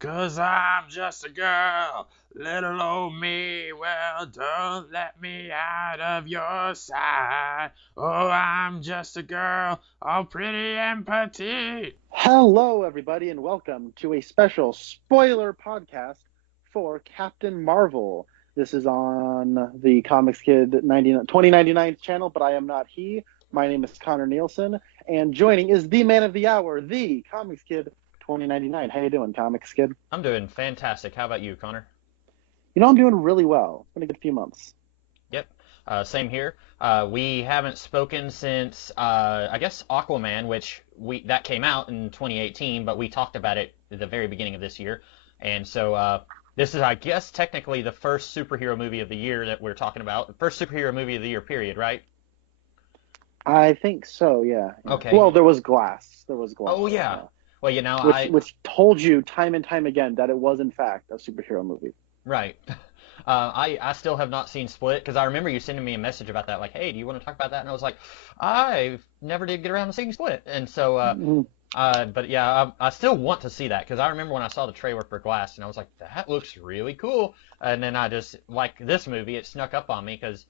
'Cause I'm just a girl, little old me. Well, don't let me out of your sight. Oh, I'm just a girl, all pretty and petite. Hello, everybody, and welcome to a special spoiler podcast for Captain Marvel. This is on the Comics Kid 2099 channel, but I am not he. My name is Conner Nielsen, and joining is the man of the hour, the Comics Kid 2099. How you doing, Comics Kid? I'm doing fantastic. How about you, Connor? I'm doing really well. It's been a good few months. Yep. Same here. We haven't spoken since I guess Aquaman, which that came out in 2018, but we talked about it at the very beginning of this year, and so this is, I guess, technically the first superhero movie of the year that we're talking about. The first superhero movie of the year, period, right? I think so, yeah. Okay. Well, there was Glass. Oh yeah. Well, which told you time and time again that it was in fact a superhero movie. Right. I still have not seen Split because I remember you sending me a message about that, like, hey, do you want to talk about that? And I was like, I never did get around to seeing Split. And so, but yeah, I still want to see that because I remember when I saw the trailer for Glass and I was like, that looks really cool. And then I just, like this movie, it snuck up on me because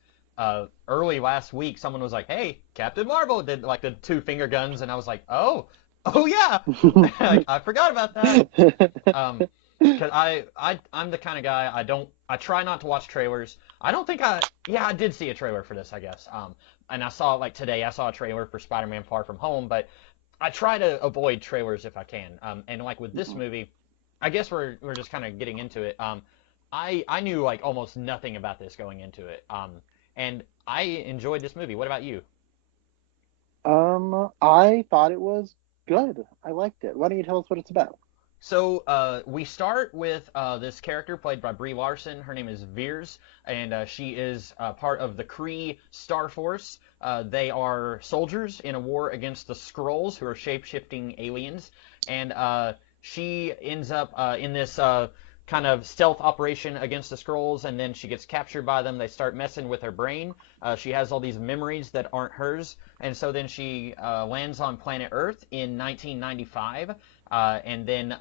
early last week someone was like, hey, Captain Marvel did like the two finger guns. And I was like, oh yeah, I forgot about that. Because I'm the kind of guy I try not to watch trailers. I don't think I did see a trailer for this, I guess. And I saw, like today, I saw a trailer for Spider-Man Far From Home, but I try to avoid trailers if I can. And like with this movie, I guess we're just kind of getting into it. I knew like almost nothing about this going into it. And I enjoyed this movie. What about you? I thought it was good. I liked it. Why don't you tell us what it's about? So we start with this character played by Brie Larson. Her name is Veers, and she is part of the Kree Star Force. They are soldiers in a war against the Skrulls, who are shape-shifting aliens. And she ends up in this kind of stealth operation against the Skrulls, and then she gets captured by them. They start messing with her brain. She has all these memories that aren't hers, and so then she lands on planet Earth in 1995. And then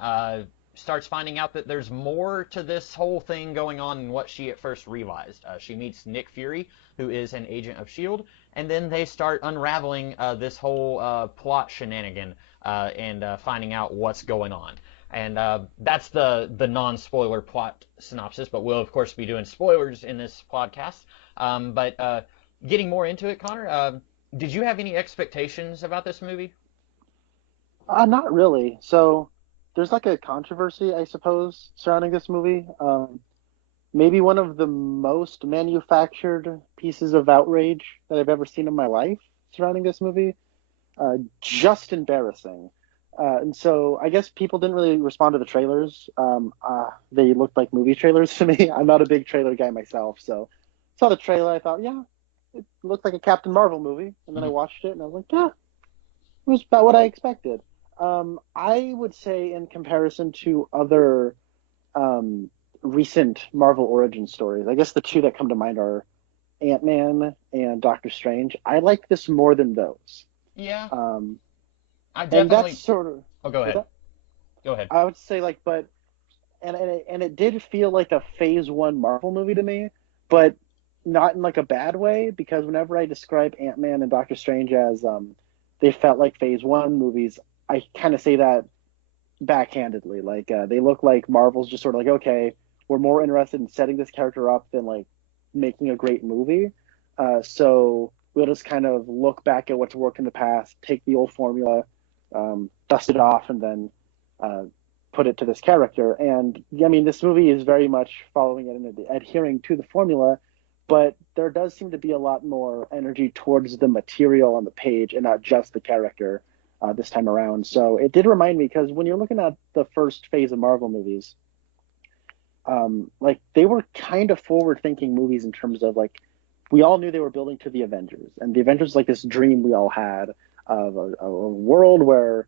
starts finding out that there's more to this whole thing going on than what she at first realized. She meets Nick Fury, who is an agent of S.H.I.E.L.D., and then they start unraveling this whole plot shenanigan and finding out what's going on. And that's the non-spoiler plot synopsis, but we'll, of course, be doing spoilers in this podcast. But getting more into it, Connor, did you have any expectations about this movie? Not really. So there's like a controversy, I suppose, surrounding this movie. Maybe one of the most manufactured pieces of outrage that I've ever seen in my life surrounding this movie. Just embarrassing. And so I guess people didn't really respond to the trailers. They looked like movie trailers to me. I'm not a big trailer guy myself, so saw the trailer. I thought, yeah, it looked like a Captain Marvel movie. And then I watched it, and I was like, yeah, it was about what I expected. I would say in comparison to other recent Marvel origin stories, I guess the two that come to mind are Ant-Man and Doctor Strange. I like this more than those. Yeah. I And definitely. that's sort of. Oh, go ahead. Go ahead. I would say and it did feel like a Phase 1 Marvel movie to me, but not in like a bad way, because whenever I describe Ant-Man and Doctor Strange as they felt like Phase 1 movies, I kind of say that backhandedly. Like they look like Marvel's just sort of like, okay, we're more interested in setting this character up than like making a great movie. So we'll just kind of look back at what's worked in the past, take the old formula, dust it off, and then put it to this character. And I mean, this movie is very much following it and adhering to the formula, but there does seem to be a lot more energy towards the material on the page and not just the character this time around. So it did remind me, because when you're looking at the first phase of Marvel movies, like they were kind of forward-thinking movies in terms of like, we all knew they were building to the Avengers, and the Avengers like this dream we all had of a world where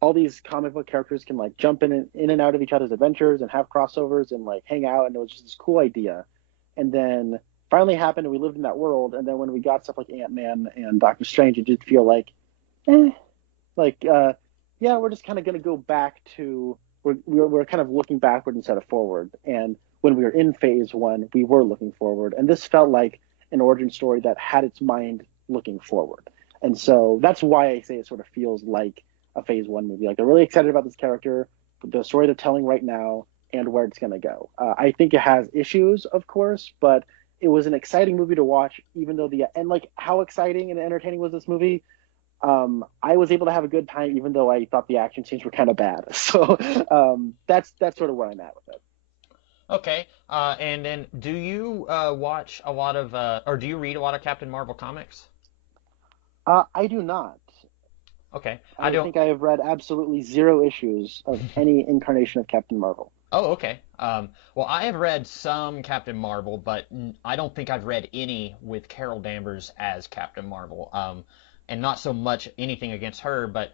all these comic book characters can like jump in and out of each other's adventures and have crossovers and like hang out, and it was just this cool idea. And then finally happened, and we lived in that world. And then when we got stuff like Ant-Man and Doctor Strange, it did feel like, yeah, we're just kind of going to go back to we're kind of looking backward instead of forward. And when we were in phase one, we were looking forward, and this felt like an origin story that had its mind looking forward. And so that's why I say it sort of feels like a phase one movie. Like they're really excited about this character, the story they're telling right now, and where it's going to go. I think it has issues, of course, but it was an exciting movie to watch, even though and like how exciting and entertaining was this movie? I was able to have a good time, even though I thought the action scenes were kind of bad. So that's sort of where I'm at with it. Okay. And then do you watch a lot of, or do you read a lot of Captain Marvel comics? I do not. Okay. I think I have read absolutely 0 issues of any incarnation of Captain Marvel. Oh, okay. Well, I have read some Captain Marvel, but I don't think I've read any with Carol Danvers as Captain Marvel. And not so much anything against her, but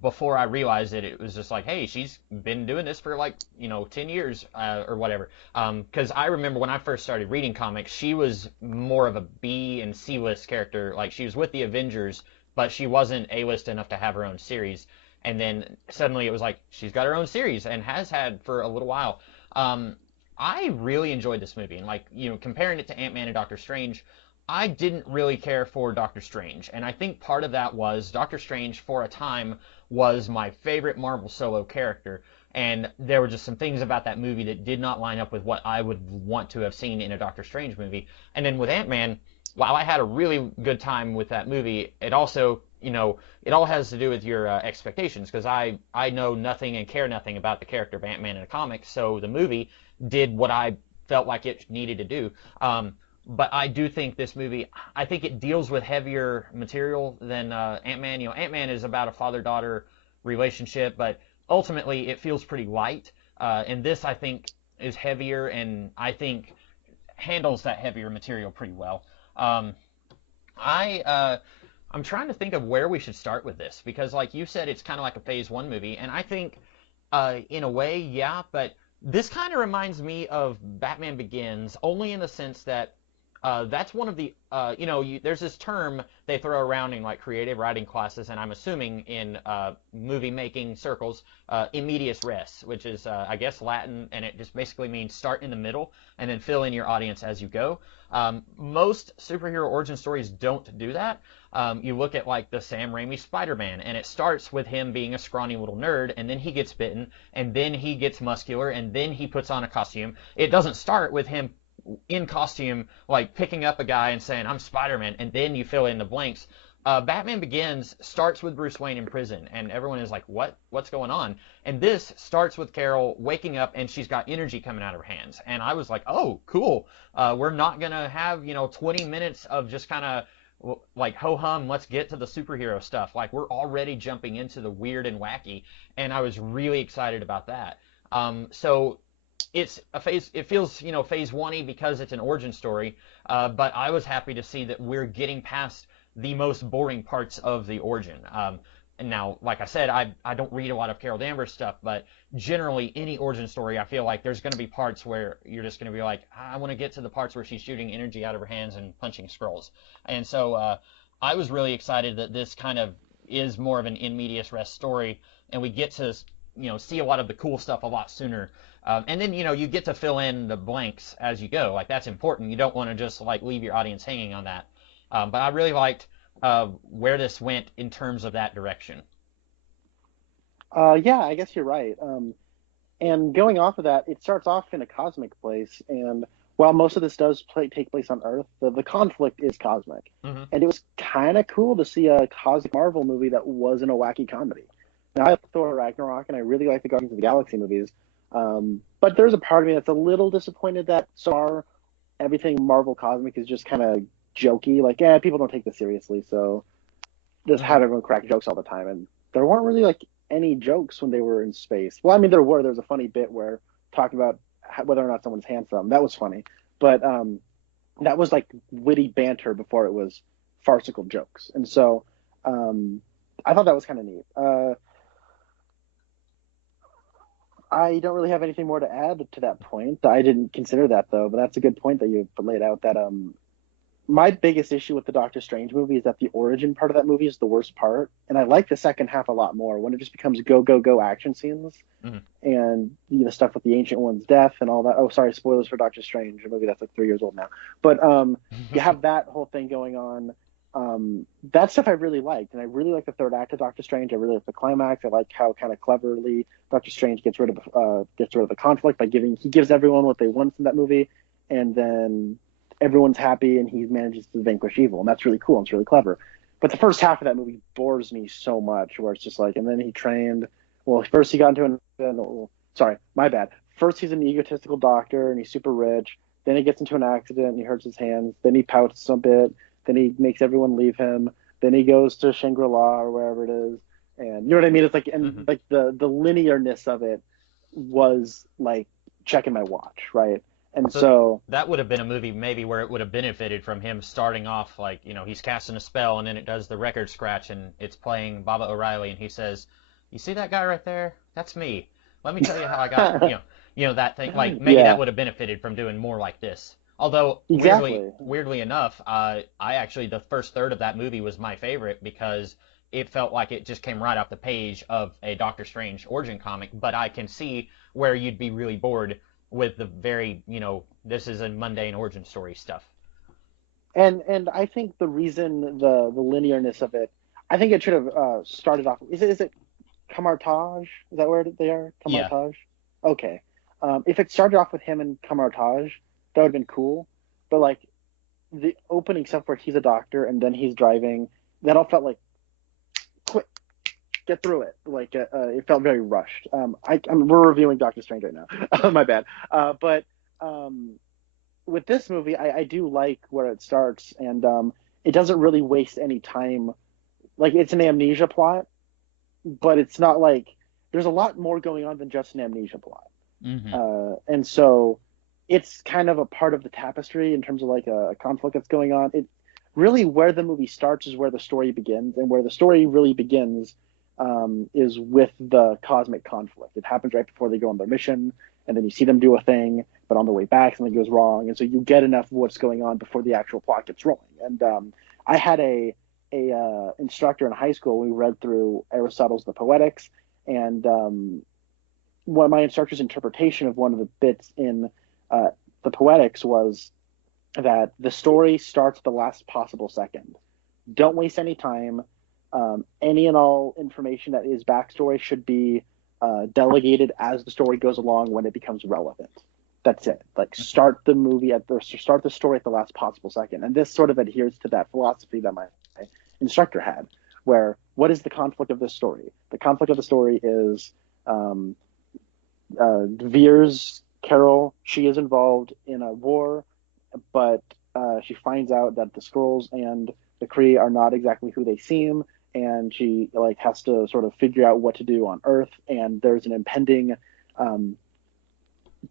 before I realized it, it was just like, hey, she's been doing this for like, 10 years or whatever. Because I remember when I first started reading comics, she was more of a B and C-list character. Like she was with the Avengers, but she wasn't A-list enough to have her own series. And then suddenly it was like, she's got her own series and has had for a little while. I really enjoyed this movie. And like, comparing it to Ant-Man and Doctor Strange, I didn't really care for Doctor Strange, and I think part of that was Doctor Strange, for a time, was my favorite Marvel solo character, and there were just some things about that movie that did not line up with what I would want to have seen in a Doctor Strange movie. And then with Ant-Man, while I had a really good time with that movie, it also, it all has to do with your expectations, because I know nothing and care nothing about the character of Ant-Man in a comic, so the movie did what I felt like it needed to do. But I do think this movie, I think it deals with heavier material than Ant-Man. Ant-Man is about a father-daughter relationship, but ultimately it feels pretty light. And this, I think, is heavier, and I think handles that heavier material pretty well. I'm trying to think of where we should start with this, because like you said, it's kind of like a phase one movie, and I think in a way, yeah, but this kind of reminds me of Batman Begins, only in the sense that that's one of the, there's this term they throw around in like creative writing classes, and I'm assuming in movie making circles, in medias res, which is, I guess, Latin, and it just basically means start in the middle and then fill in your audience as you go. Most superhero origin stories don't do that. You look at like the Sam Raimi Spider-Man, and it starts with him being a scrawny little nerd, and then he gets bitten, and then he gets muscular, and then he puts on a costume. It doesn't start with him in costume, like picking up a guy and saying, I'm Spider-Man, and then you fill in the blanks. Batman Begins starts with Bruce Wayne in prison, and everyone is like, what's going on? And this starts with Carol waking up, and she's got energy coming out of her hands. And I was like, oh, cool. We're not going to have, 20 minutes of just kind of like ho-hum, let's get to the superhero stuff. Like, we're already jumping into the weird and wacky, and I was really excited about that. So it's a phase, it feels, phase one-y because it's an origin story, but I was happy to see that we're getting past the most boring parts of the origin. And now, like I said, I don't read a lot of Carol Danvers stuff, but generally any origin story, I feel like there's going to be parts where you're just going to be like, I want to get to the parts where she's shooting energy out of her hands and punching scrolls. And so I was really excited that this kind of is more of an in medias res story, and we get to see a lot of the cool stuff a lot sooner. And then, you get to fill in the blanks as you go. Like, that's important. You don't want to just, like, leave your audience hanging on that. But I really liked where this went in terms of that direction. Yeah, I guess you're right. And going off of that, it starts off in a cosmic place. And while most of this does take place on Earth, the conflict is cosmic. Mm-hmm. And it was kind of cool to see a cosmic Marvel movie that wasn't a wacky comedy. Now, I like Thor Ragnarok, and I really like the Guardians of the Galaxy movies. But there's a part of me that's a little disappointed that everything Marvel Cosmic is just kind of jokey. Like, yeah, people don't take this seriously, so just have everyone crack jokes all the time. And there weren't really like any jokes when they were in space. Well, I mean, there was a funny bit where talking about whether or not someone's handsome. That was funny, but that was like witty banter before it was farcical jokes. And so I thought that was kind of neat. I don't really have anything more to add to that point. I didn't consider that, though, but that's a good point that you laid out, that my biggest issue with the Doctor Strange movie is that the origin part of that movie is the worst part, and I like the second half a lot more when it just becomes go go go action scenes Mhm. and stuff with the Ancient One's death and all that. Oh, sorry, spoilers for Doctor Strange, a movie that's like 3 years old now. But you have that whole thing going on. That stuff I really liked, and I really like the third act of Doctor Strange. I really like the climax. I like how kind of cleverly Doctor Strange gets rid of the conflict by he gives everyone what they want in that movie, and then everyone's happy, and he manages to vanquish evil, and that's really cool. And it's really clever. But the first half of that movie bores me so much, where it's just like, and then he trained. Well, first he got into sorry, my bad. First he's an egotistical doctor, and he's super rich. Then he gets into an accident, and he hurts his hands. Then he pouts a bit. Then he makes everyone leave him. Then he goes to Shangri-La or wherever it is, and you know what I mean. It's like, and like the linearness of it was like checking my watch, right? And so that would have been a movie maybe where it would have benefited from him starting off like, he's casting a spell and then it does the record scratch and it's playing Baba O'Reilly and he says, "You see that guy right there? That's me. Let me tell you how I got, that thing." Like maybe that would have benefited from doing more like this. Although exactly. weirdly enough, I actually the first third of that movie was my favorite because it felt like it just came right off the page of a Doctor Strange origin comic. But I can see where you'd be really bored with the very, this is a mundane origin story stuff. And I think the reason the linearness of it, I think it should have started off. Is it Kamartaj? Is that where they are? Yeah. Kamartaj? Okay. If it started off with him and Kamartaj, that would have been cool. But like the opening stuff where he's a doctor and then he's driving, that all felt like quick, get through it. Like it felt very rushed. We're reviewing Doctor Strange right now. My bad. But with this movie, I do like where it starts, and it doesn't really waste any time. Like it's an amnesia plot, but it's not like there's a lot more going on than just an amnesia plot. And so it's kind of a part of the tapestry in terms of like a conflict that's going on. It really where the movie starts is where the story begins, and where the story really begins is with the cosmic conflict. It happens right before they go on their mission, and then you see them do a thing, but on the way back something goes wrong, and so you get enough of what's going on before the actual plot gets rolling. And I had a instructor in high school. We read through Aristotle's The Poetics, and one of my instructor's interpretation of one of the bits in The Poetics was that the story starts the last possible second. Don't waste any time. Any and all information that is backstory should be delegated as the story goes along when it becomes relevant. That's it. Like start the story at the last possible second. And this sort of adheres to that philosophy that my instructor had, where what is the conflict of this story? The conflict of the story is Veer's Carol. She is involved in a war, but she finds out that the Skrulls and the Kree are not exactly who they seem, and she like has to sort of figure out what to do on Earth. And there's an impending,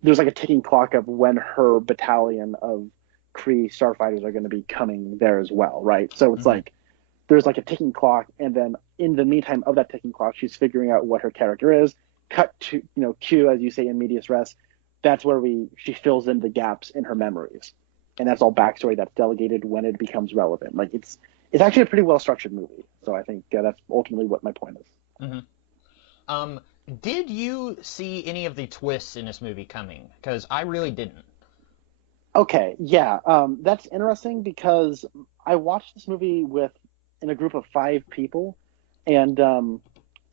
there's like a ticking clock of when her battalion of Kree starfighters are going to be coming there as well, right? So it's like there's like a ticking clock, and then in the meantime of that ticking clock, she's figuring out what her character is. Cut to Q, as you say, in medias res. That's where she fills in the gaps in her memories, and that's all backstory that's delegated when it becomes relevant. Like it's actually a pretty well structured movie. So I think that's ultimately what my point is. Did you see any of the twists in this movie coming? Because I really didn't. Okay, yeah, that's interesting because I watched this movie in a group of 5 people, and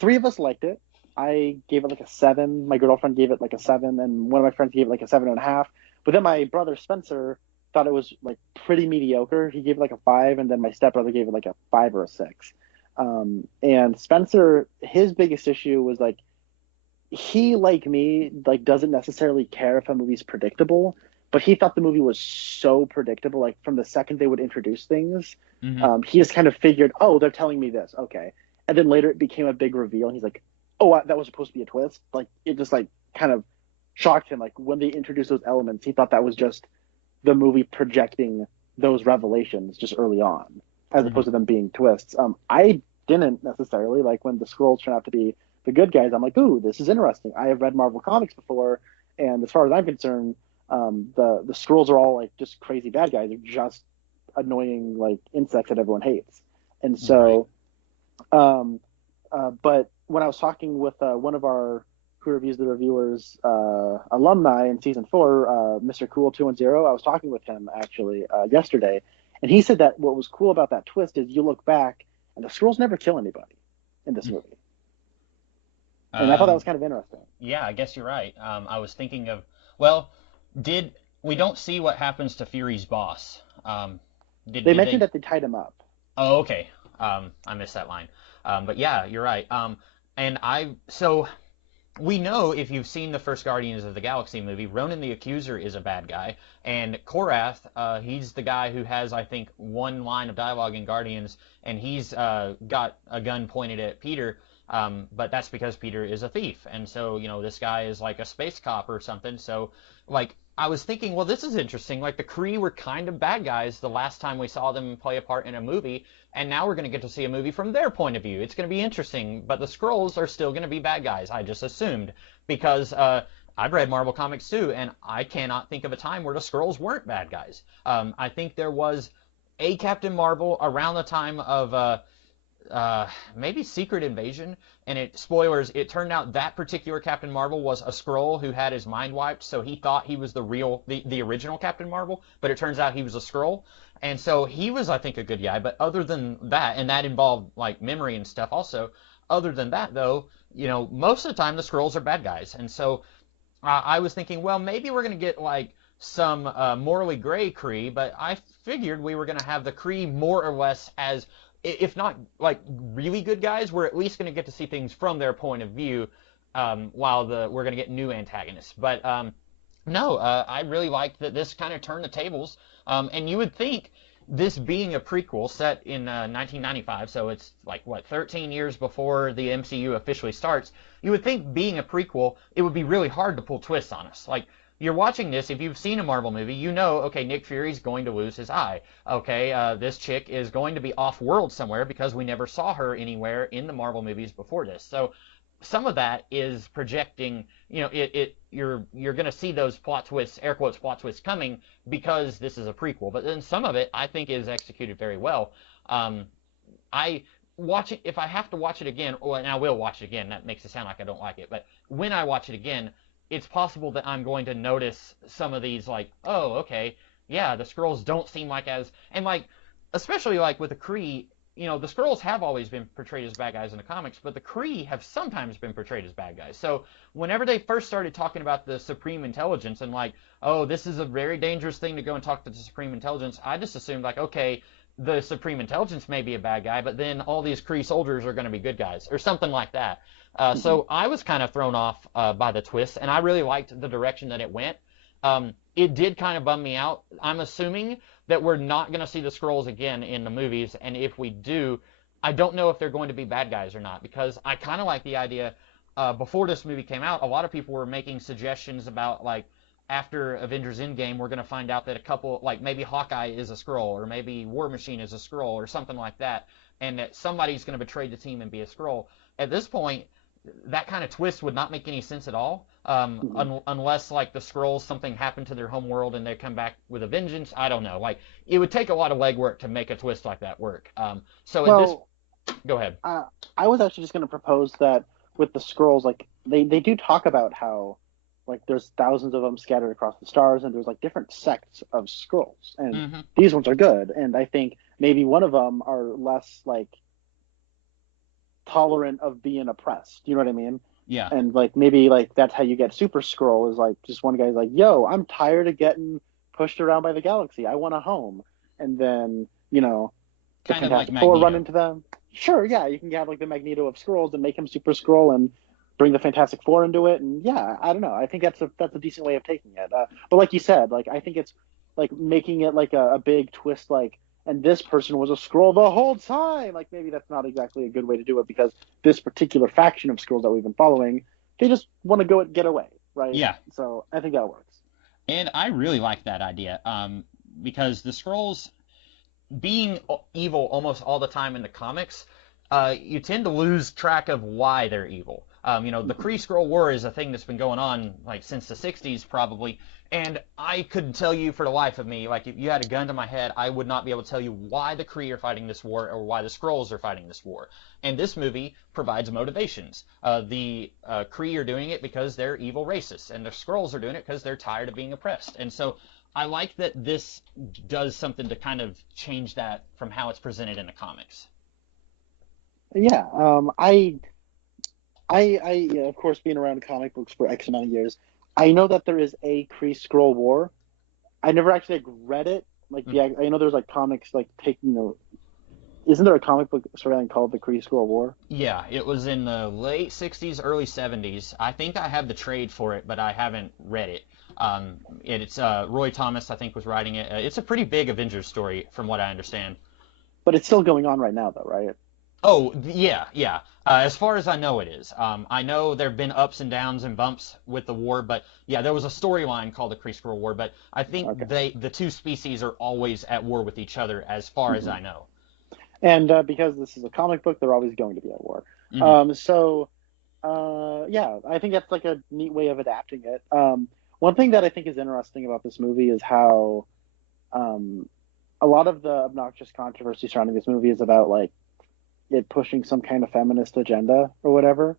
3 of us liked it. I gave it like a 7. My girlfriend gave it like a 7, and one of my friends gave it like a 7.5. But then my brother Spencer thought it was like pretty mediocre. He gave it like a 5, and then my stepbrother gave it like a 5 or a 6. And Spencer, his biggest issue was like he, like me, like doesn't necessarily care if a movie's predictable, but he thought the movie was so predictable. Like from the second they would introduce things, he just kind of figured, oh, they're telling me this, okay. And then later it became a big reveal, and he's like, oh, that was supposed to be a twist. Like it just like kind of shocked him. Like when they introduced those elements, he thought that was just the movie projecting those revelations just early on, as opposed to them being twists. I didn't necessarily like when the Skrulls turn out to be the good guys. I'm like, ooh, this is interesting. I have read Marvel comics before, and as far as I'm concerned, the Skrulls are all like just crazy bad guys. They're just annoying like insects that everyone hates. And so, but when I was talking with one of our Who Reviews the Reviewers alumni in season 4, Mr. Cool 210, I was talking with him actually yesterday, and he said that what was cool about that twist is you look back and the Skrulls never kill anybody in this movie. And I thought that was kind of interesting. Yeah, I guess you're right. I was thinking of, well, we don't see what happens to Fury's boss. They mentioned that they tied him up. Oh, okay. I missed that line. But yeah, you're right. So we know, if you've seen the first Guardians of the Galaxy movie, Ronan the Accuser is a bad guy, and Korath, he's the guy who has, I think, one line of dialogue in Guardians, and he's got a gun pointed at Peter. But that's because Peter is a thief, and so, this guy is like a space cop or something. So, like, I was thinking, well, this is interesting. Like, the Kree were kind of bad guys the last time we saw them play a part in a movie, and now we're going to get to see a movie from their point of view. It's going to be interesting, but the Skrulls are still going to be bad guys. I just assumed, because I've read Marvel Comics too, and I cannot think of a time where the Skrulls weren't bad guys. I think there was a Captain Marvel around the time of maybe Secret Invasion, and spoilers, it turned out that particular Captain Marvel was a Skrull who had his mind wiped, so he thought he was the original Captain Marvel, but it turns out he was a Skrull, and so he was, I think, a good guy. But other than that, and that involved like memory and stuff also, other than that though, most of the time the Skrulls are bad guys. And so I was thinking, well, maybe we're going to get like some morally gray Kree, but I figured we were going to have the Kree more or less as, if not like really good guys, we're at least going to get to see things from their point of view, while we're going to get new antagonists. But no, I really liked that this kind of turned the tables. And you would think, this being a prequel set in 1995, so it's like, 13 years before the MCU officially starts, you would think, being a prequel, it would be really hard to pull twists on us. Like, you're watching this, if you've seen a Marvel movie, okay, Nick Fury's going to lose his eye. Okay, this chick is going to be off-world somewhere because we never saw her anywhere in the Marvel movies before this. So some of that is projecting, you're going to see those plot twists, air quotes plot twists, coming because this is a prequel. But then some of it, I think, is executed very well. If I have to watch it again, and I will watch it again, that makes it sound like I don't like it, but when I watch it again, it's possible that I'm going to notice some of these, like, oh, okay, yeah, the Skrulls don't seem like and like, especially like with the Kree, the Skrulls have always been portrayed as bad guys in the comics, but the Kree have sometimes been portrayed as bad guys. So whenever they first started talking about the Supreme Intelligence and like, oh, this is a very dangerous thing to go and talk to the Supreme Intelligence, I just assumed like, okay, the Supreme Intelligence may be a bad guy, but then all these Kree soldiers are going to be good guys, or something like that. So I was kind of thrown off by the twist, and I really liked the direction that it went. It did kind of bum me out. I'm assuming that we're not going to see the Skrulls again in the movies, and if we do, I don't know if they're going to be bad guys or not, because I kind of like the idea, before this movie came out, a lot of people were making suggestions about, like, after Avengers Endgame, we're going to find out that a couple, like maybe Hawkeye is a Skrull, or maybe War Machine is a Skrull, or something like that, and that somebody's going to betray the team and be a Skrull. At this point, that kind of twist would not make any sense at all, unless, like, the Skrulls, something happened to their home world and they come back with a vengeance. I don't know. Like, it would take a lot of legwork to make a twist like that work. Go ahead. I was actually just going to propose that with the Skrulls, like, they do talk about how, like, there's thousands of them scattered across the stars, and there's, like, different sects of Skrulls, and these ones are good, and I think maybe one of them are less, like, tolerant of being oppressed. You know what I mean? Yeah. And, like, maybe, like, that's how you get Super Skrull, is, like, just one guy's like, yo, I'm tired of getting pushed around by the galaxy. I want a home. And then, the kind of Fantastic like Four Magneto. run into them. Sure, yeah, you can have, like, the Magneto of Skrulls and make him Super Skrull and bring the Fantastic Four into it, and yeah, I don't know. I think that's a decent way of taking it. But like you said, like, I think it's like making it like a big twist, like, and this person was a Skrull the whole time. Like, maybe that's not exactly a good way to do it, because this particular faction of Skrulls that we've been following, they just want to get away, right? Yeah. So I think that works. And I really like that idea, because the Skrulls being evil almost all the time in the comics, you tend to lose track of why they're evil. The Kree-Skrull War is a thing that's been going on like since the 60s probably, and I couldn't tell you for the life of me, like if you had a gun to my head, I would not be able to tell you why the Kree are fighting this war or why the Skrulls are fighting this war. And this movie provides motivations. The Kree are doing it because they're evil racists, and the Skrulls are doing it because they're tired of being oppressed. And so I like that this does something to kind of change that from how it's presented in the comics. Yeah, of course, being around comic books for X amount of years, I know that there is a Kree Skrull War. I never actually read it. Like, I know there's like comics like taking. Isn't there a comic book storyline called the Kree Skrull War? Yeah, it was in the late 60s, early 70s. I think I have the trade for it, but I haven't read it. It's Roy Thomas, I think, was writing it. It's a pretty big Avengers story, from what I understand. But it's still going on right now, though, right? Oh, yeah, yeah. As far as I know, it is. I know there have been ups and downs and bumps with the war, but yeah, there was a storyline called the Kree-Skrull War, but I think the two species are always at war with each other, as far as I know. And because this is a comic book, they're always going to be at war. Yeah, I think that's like a neat way of adapting it. One thing that I think is interesting about this movie is how a lot of the obnoxious controversy surrounding this movie is about like it pushing some kind of feminist agenda or whatever.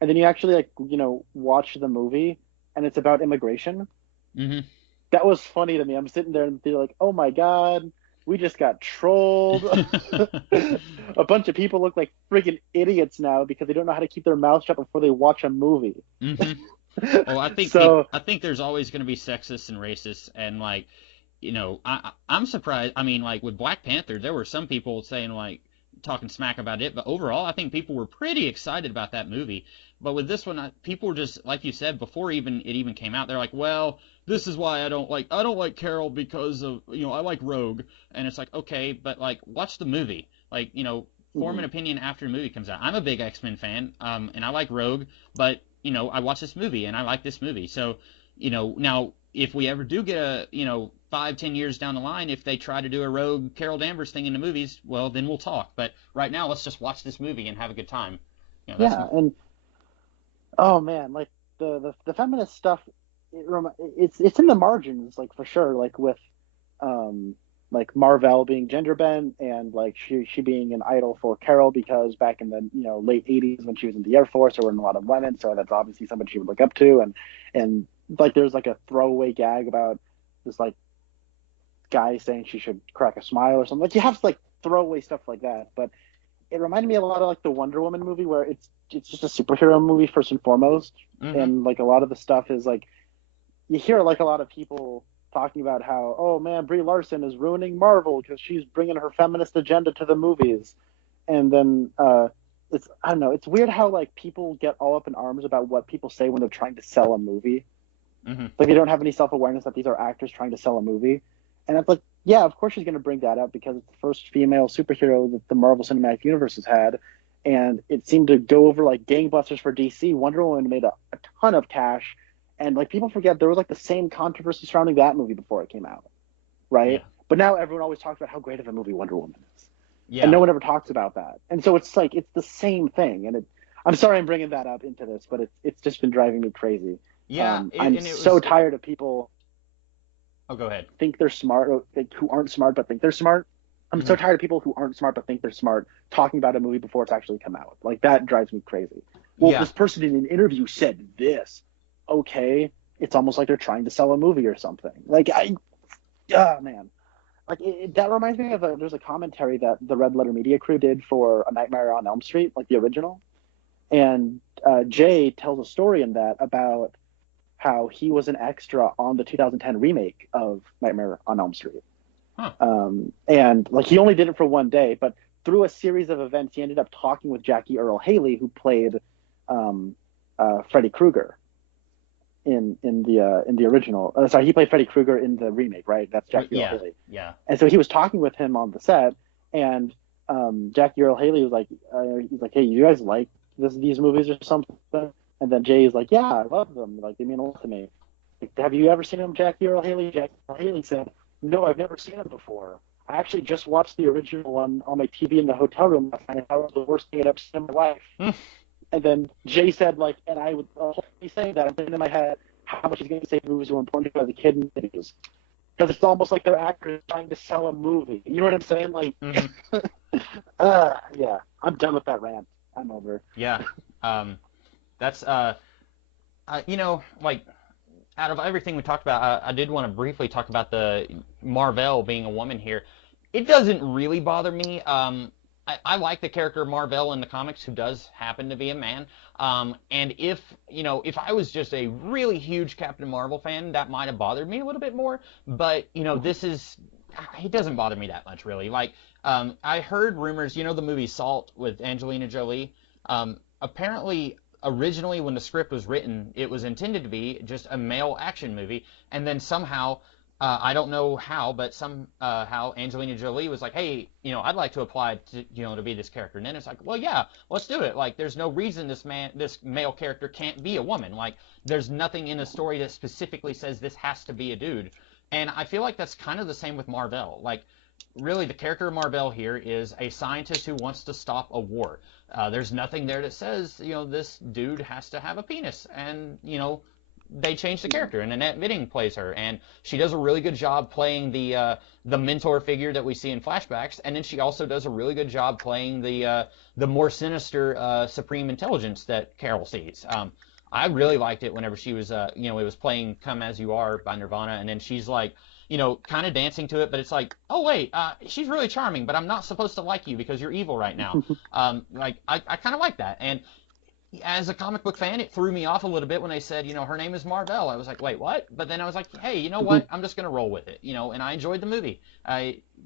And then you actually watch the movie and it's about immigration. Mm-hmm. That was funny to me. I'm sitting there and they're like, oh my God, we just got trolled. A bunch of people look like freaking idiots now because they don't know how to keep their mouths shut before they watch a movie. Mm-hmm. Well, I think there's always going to be sexists and racists, and I'm surprised. I mean, like with Black Panther, there were some people saying like talking smack about it, but overall, I think people were pretty excited about that movie. But with this one, people were just like you said before it even came out. They're like, well, this is why I don't like Carol because of I like Rogue, and it's like okay, but like watch the movie, like form an opinion after the movie comes out. I'm a big X-Men fan, and I like Rogue, but I watched this movie and I like this movie. So now if we ever do get a 5-10 years down the line, if they try to do a Rogue Carol Danvers thing in the movies, well then we'll talk. But right now, let's just watch this movie and have a good time. And oh man, like the feminist stuff. It's in the margins, like for sure, like with like Marvel being gender bent and like she being an idol for Carol because back in the late 80s when she was in the Air Force there weren't a lot of women, so that's obviously somebody she would look up to, and like there's like a throwaway gag about this like guy saying she should crack a smile or something. Like you have like throwaway stuff like that, but it reminded me a lot of like the Wonder Woman movie where it's just a superhero movie first and foremost, and like a lot of the stuff is like you hear like a lot of people talking about how, oh man, Brie Larson is ruining Marvel because she's bringing her feminist agenda to the movies, and then I don't know, it's weird how like people get all up in arms about what people say when they're trying to sell a movie. Like they don't have any self-awareness that these are actors trying to sell a movie, and it's like, yeah, of course she's going to bring that up because it's the first female superhero that the Marvel Cinematic Universe has had, and it seemed to go over like gangbusters for DC. Wonder Woman made a ton of cash. And like people forget there was like the same controversy surrounding that movie before it came out, right? Yeah. But now everyone always talks about how great of a movie Wonder Woman is, and no one ever talks about that. And so it's like it's the same thing. And I'm sorry I'm bringing that up into this, but it's just been driving me crazy. Yeah, I'm so tired of people. Oh, go ahead. Think they're smart, or like, who aren't smart but think they're smart. I'm so tired of people who aren't smart but think they're smart talking about a movie before it's actually come out. Like that drives me crazy. Well, this person in an interview said this. Okay, it's almost like they're trying to sell a movie or something. Like man, like that reminds me of there's a commentary that the Red Letter Media crew did for A Nightmare on Elm Street, like the original, and Jay tells a story in that about how he was an extra on the 2010 remake of Nightmare on Elm Street, and like he only did it for one day, but through a series of events, he ended up talking with Jackie Earle Haley, who played Freddy Krueger in the original. Sorry, he played Freddy Krueger in the remake, right? That's Jackie Earle Haley. Yeah. And so he was talking with him on the set, and Jackie Earle Haley was like, he's like, hey, you guys like these movies or something? And then Jay is like, yeah, I love them. Like, they mean a lot to me. Like, have you ever seen them, Jackie Earle Haley? Jackie Earle Haley said, no, I've never seen them before. I actually just watched the original one on my TV in the hotel room last night. I thought it was the worst thing I'd ever seen in my life. And then Jay said, like, and I would be saying that, I'm thinking in my head, how much he's going to say movies were important to the kid movies. Because it's almost like they're actors trying to sell a movie. You know what I'm saying? Like, Mm-hmm. yeah, I'm done with that rant. I'm over. Yeah. That's like out of everything we talked about, I did want to briefly talk about the Marvell being a woman here. It doesn't really bother me. I like the character Marvell in the comics, who does happen to be a man. And if I was just a really huge Captain Marvel fan, that might have bothered me a little bit more. But it doesn't bother me that much, really. Like, I heard rumors, the movie Salt with Angelina Jolie. Apparently, originally when the script was written, it was intended to be just a male action movie, and then somehow, I don't know how, but how Angelina Jolie was like, hey, I'd like to apply to be this character, and then it's like, well, yeah, let's do it. Like, there's no reason this male character can't be a woman. Like, there's nothing in the story that specifically says this has to be a dude, and I feel like that's kind of the same with Marvel. Like, really, the character of Marvel here is a scientist who wants to stop a war. There's nothing there that says, this dude has to have a penis. And, they changed the character, and Annette Bening plays her, and she does a really good job playing the mentor figure that we see in flashbacks, and then she also does a really good job playing the more sinister Supreme Intelligence that Carol sees. I really liked it whenever she was, it was playing "Come As You Are" by Nirvana, and then she's like, kind of dancing to it, but it's like, oh wait, she's really charming, but I'm not supposed to like you because you're evil right now. I kind of like that, and as a comic book fan, it threw me off a little bit when they said, her name is Marvell. I was like, wait, what? But then I was like, hey, you know what? I'm just gonna roll with it, and I enjoyed the movie.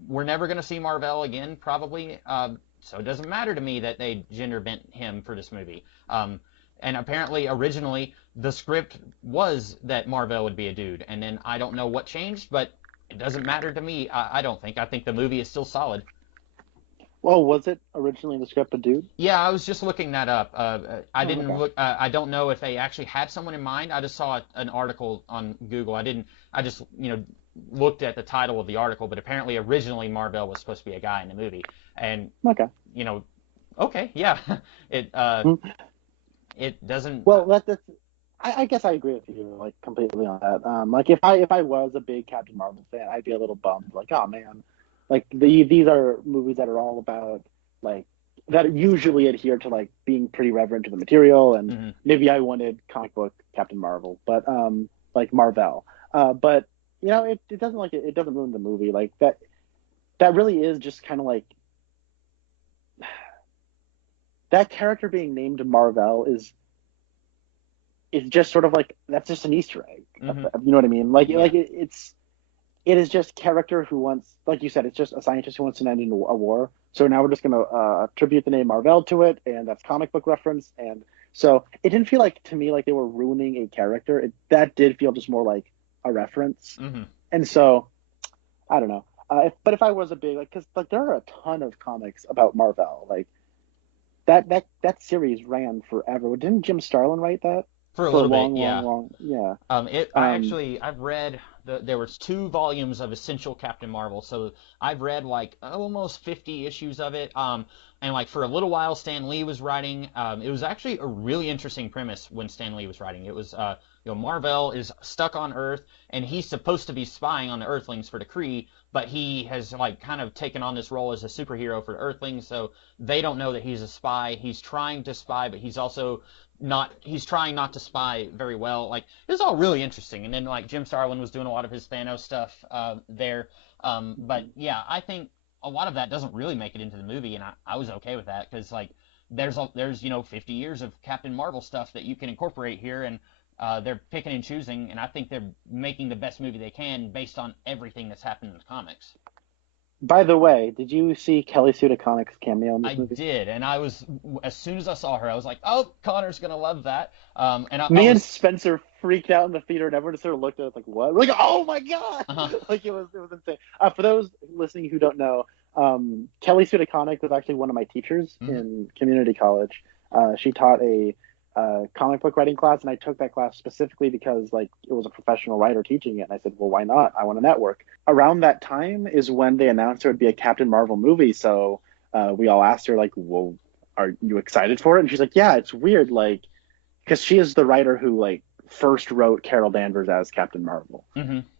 We're never gonna see Marvell again, probably. So it doesn't matter to me that they gender bent him for this movie. And apparently, originally, the script was that Marvell would be a dude, and then I don't know what changed, but it doesn't matter to me. I don't think. I think the movie is still solid. Well, was it originally in the script a dude? Yeah, I was just looking that up. I didn't okay. look. I don't know if they actually had someone in mind. I just saw an article on Google. I didn't. I just looked at the title of the article, but apparently originally Marvell was supposed to be a guy in the movie, and Okay. Okay, yeah, it Mhm. it doesn't. Well, that's. I guess I agree with you, like, completely on that. Like, if I was a big Captain Marvel fan, I'd be a little bummed. Like, oh man, like these are movies that are all about, like, that usually adhere to, like, being pretty reverent to the material, and Mhm. maybe I wanted comic book Captain Marvel, but like Marvel. But it doesn't, like, it doesn't ruin the movie. Like, that really is just kind of like that character being named Marvel is just sort of like, that's just an Easter egg. Mhm. You know what I mean? Like, Yeah. it is just character who wants, like you said, it's just a scientist who wants to end a war. So now we're just going to attribute the name Marvel to it, and that's comic book reference. And so it didn't feel like, to me, like they were ruining a character. That did feel just more like a reference. Mhm. And so, I don't know. But if I was a big, like, because like there are a ton of comics about Marvel, like that series ran forever. Didn't Jim Starlin write that? For a For a little bit, long, yeah. long, long, yeah. I've read there was 2 volumes of Essential Captain Marvel, so I've read like almost 50 issues of it. And like for a little while, Stan Lee was writing. It was actually a really interesting premise when Stan Lee was writing. It was, Marvel is stuck on Earth, and he's supposed to be spying on the Earthlings for the Kree, but he has like kind of taken on this role as a superhero for the Earthlings, so they don't know that he's a spy. He's trying to spy, but he's trying not to spy very well. Like, it was all really interesting. And then like Jim Starlin was doing a lot of his Thanos stuff there. But yeah, I think a lot of that doesn't really make it into the movie, and I was okay with that, because like there's 50 years of Captain Marvel stuff that you can incorporate here, and they're picking and choosing, and I think they're making the best movie they can based on everything that's happened in the comics. By the way, did you see Kelly Sue DeConnick's cameo in I this movie? did, and as soon as I saw her, I was like, "Oh, Connor's gonna love that." And I Me and was, Spencer freaked out in the theater, and everyone just sort of looked at us like, "What?" We're like, "Oh my god!" uh Like, it was insane. For those listening who don't know, Kelly Sue DeConnick was actually one of my teachers mhm. in community college. She taught a comic book writing class, and I took that class specifically because, like, it was a professional writer teaching it, and I said, well, why not? I want to network. Around that time is when they announced there would be a Captain Marvel movie, so we all asked her, like, well, are you excited for it? And she's like, yeah, it's weird, like, because she is the writer who like first wrote Carol Danvers as Captain Marvel,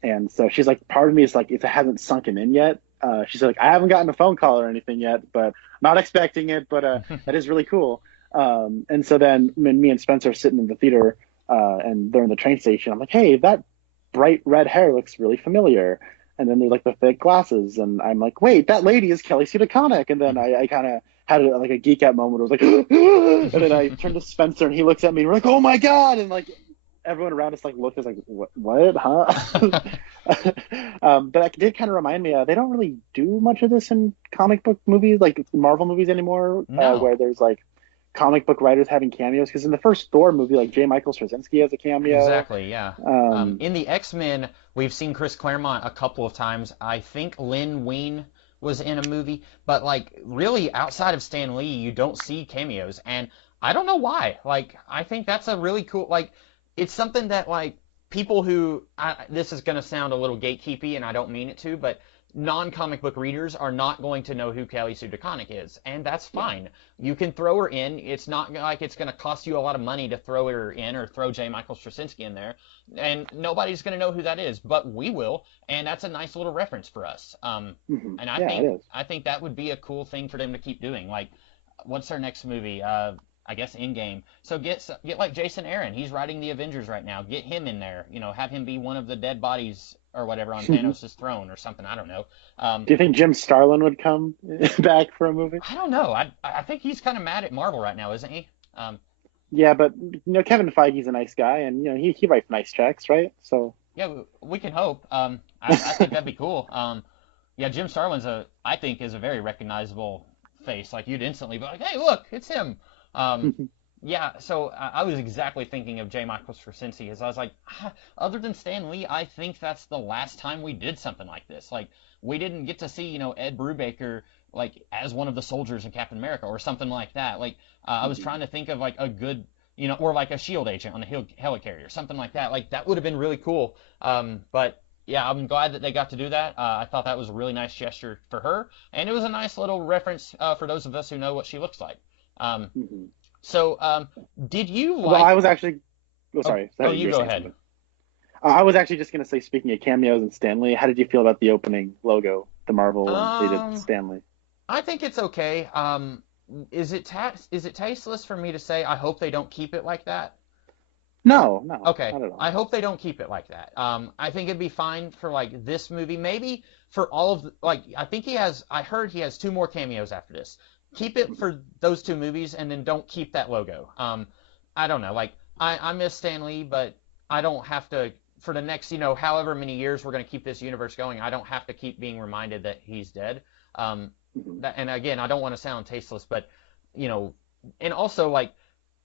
and so she's like, part of me is like, if it hasn't sunken in yet. She's like, I haven't gotten a phone call or anything yet, but not expecting it, but that is really cool. And so then when me and Spencer are sitting in the theater, and they're in the train station, I'm like, hey, that bright red hair looks really familiar. And then there's like the thick glasses, and I'm like, wait, that lady is Kelly Sue DeConnick. And then I kind of had like a geek out moment. I was like, and then I turned to Spencer, and he looks at me, and we're like, oh my god! And like everyone around us like looked, is like, what, huh? But that did kind of remind me, they don't really do much of this in comic book movies, like Marvel movies anymore, where there's like comic book writers having cameos, because in the first Thor movie, like J. Michael Straczynski has a cameo. Exactly, yeah. In the X-Men, we've seen Chris Claremont a couple of times. I think Lin Wein was in a movie, but like really outside of Stan Lee, you don't see cameos, and I don't know why. Like, I think that's a really cool, like, it's something that like people who, this is going to sound a little gatekeepy, and I don't mean it to, but non-comic book readers are not going to know who Kelly Sue DeConnick is, and that's fine. You can throw her in. It's not like it's going to cost you a lot of money to throw her in or throw J. Michael Straczynski in there, and nobody's going to know who that is, but we will, and that's a nice little reference for us. And I think that would be a cool thing for them to keep doing. Like, what's their next movie? I guess Endgame. So get like Jason Aaron. He's writing the Avengers right now. Get him in there. You know, have him be one of the dead bodies or whatever on Thanos' throne or something. I don't know. Do you think Jim Starlin would come back for a movie? I don't know. I think he's kind of mad at Marvel right now, isn't he? Yeah, but you know, Kevin Feige's a nice guy, and you know he writes nice checks, right? So yeah, we can hope. I think that'd be cool. Yeah, Jim Starlin's I think is a very recognizable face. Like, you'd instantly be like, hey, look, it's him. Yeah, so I was exactly thinking of J. Michael Straczynski, because I was like, other than Stan Lee, I think that's the last time we did something like this. Like, we didn't get to see, you know, Ed Brubaker, like, as one of the soldiers in Captain America or something like that. Like, I was trying to think of, like, a good, you know, or like a SHIELD agent on the helicarrier, something like that. Like, that would have been really cool. But yeah, I'm glad that they got to do that. I thought that was a really nice gesture for her, and it was a nice little reference for those of us who know what she looks like. So, did you like... Well, I was actually... Oh, sorry. Oh, you go ahead. I was actually just going to say, speaking of cameos and Stan Lee, how did you feel about the opening logo, the Marvel they did Stan Lee? I think it's okay. Is it tasteless for me to say I hope they don't keep it like that? No. Okay. Not at all. I hope they don't keep it like that. I think it'd be fine for like this movie, maybe for all of I heard he has 2 more cameos after this. Keep it for those 2 movies, and then don't keep that logo. I don't know. Like, I miss Stan Lee, but I don't have to, for the next, you know, however many years we're going to keep this universe going, I don't have to keep being reminded that he's dead. And again, I don't want to sound tasteless, but, you know, and also, like,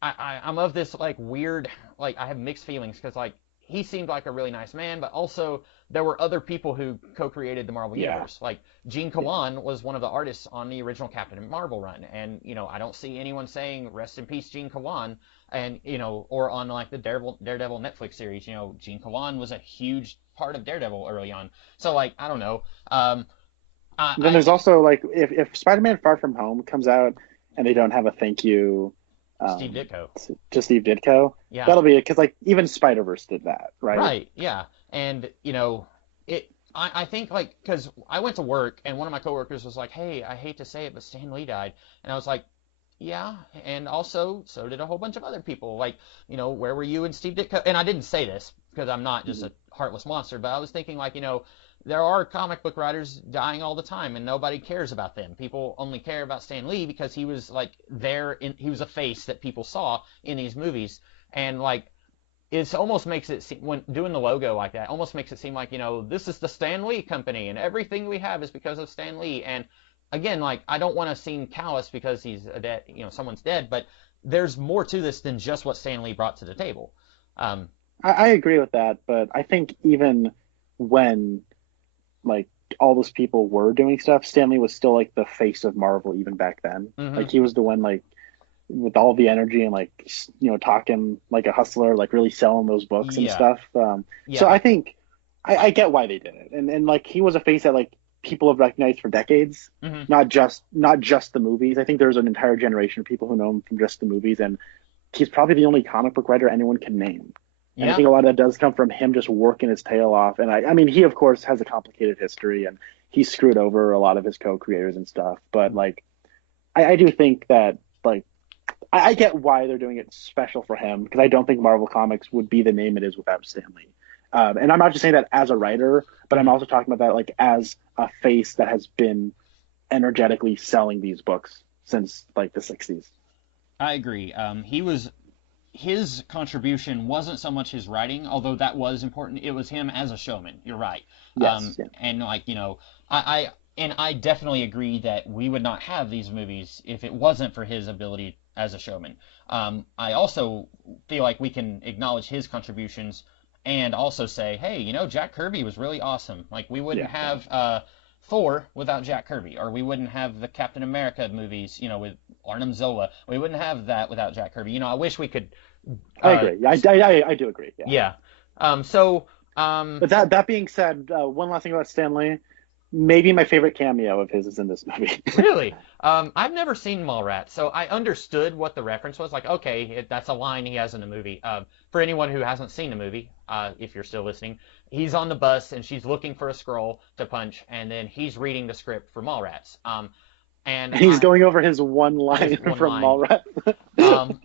I'm of this, like, weird, like, I have mixed feelings, because, like, he seemed like a really nice man, but also there were other people who co-created the Marvel Universe. Like, Gene Colan was one of the artists on the original Captain Marvel run, and, you know, I don't see anyone saying, rest in peace, Gene Colan, and, you know, or on, like, the Daredevil Netflix series, you know, Gene Colan was a huge part of Daredevil early on. So, like, I don't know. Then there's also, like, if Spider-Man Far From Home comes out and they don't have a thank you... Steve Ditko. To Steve Ditko. Yeah. That'll be it, because, like, even Spider-Verse did that, right? Right, yeah. And, you know, I think, like, because I went to work, and one of my coworkers was like, hey, I hate to say it, but Stan Lee died. And I was like, yeah, and also, so did a whole bunch of other people. Like, you know, where were you and Steve Ditko? And I didn't say this, because I'm not just a heartless monster, but I was thinking, like, you know, there are comic book writers dying all the time, and nobody cares about them. People only care about Stan Lee because he was, like, he was a face that people saw in these movies. And, like, it almost makes it seem, when doing the logo like that, almost makes it seem like, you know, this is the Stan Lee company, and everything we have is because of Stan Lee. And, again, like, I don't want to seem callous because he's dead, you know, someone's dead, but there's more to this than just what Stan Lee brought to the table. I agree with that, but I think even when, like, all those people were doing stuff, Stan Lee was still, like, the face of Marvel even back then. Like, he was the one, like, with all the energy and, like, you know, talking like a hustler, like, really selling those books and stuff. So I think I get why they did it. And like, he was a face that, like, people have recognized for decades, Hmm. not just the movies. I think there's an entire generation of people who know him from just the movies, and he's probably the only comic book writer anyone can name. And I Yeah. think a lot of that does come from him just working his tail off. And I mean, he of course has a complicated history, and he screwed over a lot of his co-creators and stuff. But like, I do think that like I get why they're doing it special for him, because I don't think Marvel Comics would be the name it is without Stan Lee. And I'm not just saying that as a writer, but I'm Mhm. also talking about that like as a face that has been energetically selling these books since like the 60s. I agree. His contribution wasn't so much his writing, although that was important. It was him as a showman. You're right. Yes, yeah. And like, I definitely agree that we would not have these movies if it wasn't for his ability as a showman. I also feel like we can acknowledge his contributions and also say, hey, Jack Kirby was really awesome. Like, we wouldn't Yeah. have Thor without Jack Kirby, or we wouldn't have the Captain America movies, with Arnim Zola. We wouldn't have that without Jack Kirby. I wish we could. I Uh, agree. I do agree. Yeah. yeah. So, um, But that being said, one last thing about Stan Lee. Maybe my favorite cameo of his is in this movie. really, I've never seen Mallrats, so I understood what the reference was. Like, okay, that's a line he has in the movie. For anyone who hasn't seen the movie, if you're still listening, he's on the bus and she's looking for a scroll to punch, and then he's reading the script for Mallrats. And He's going over his one line one from line. Mallrats.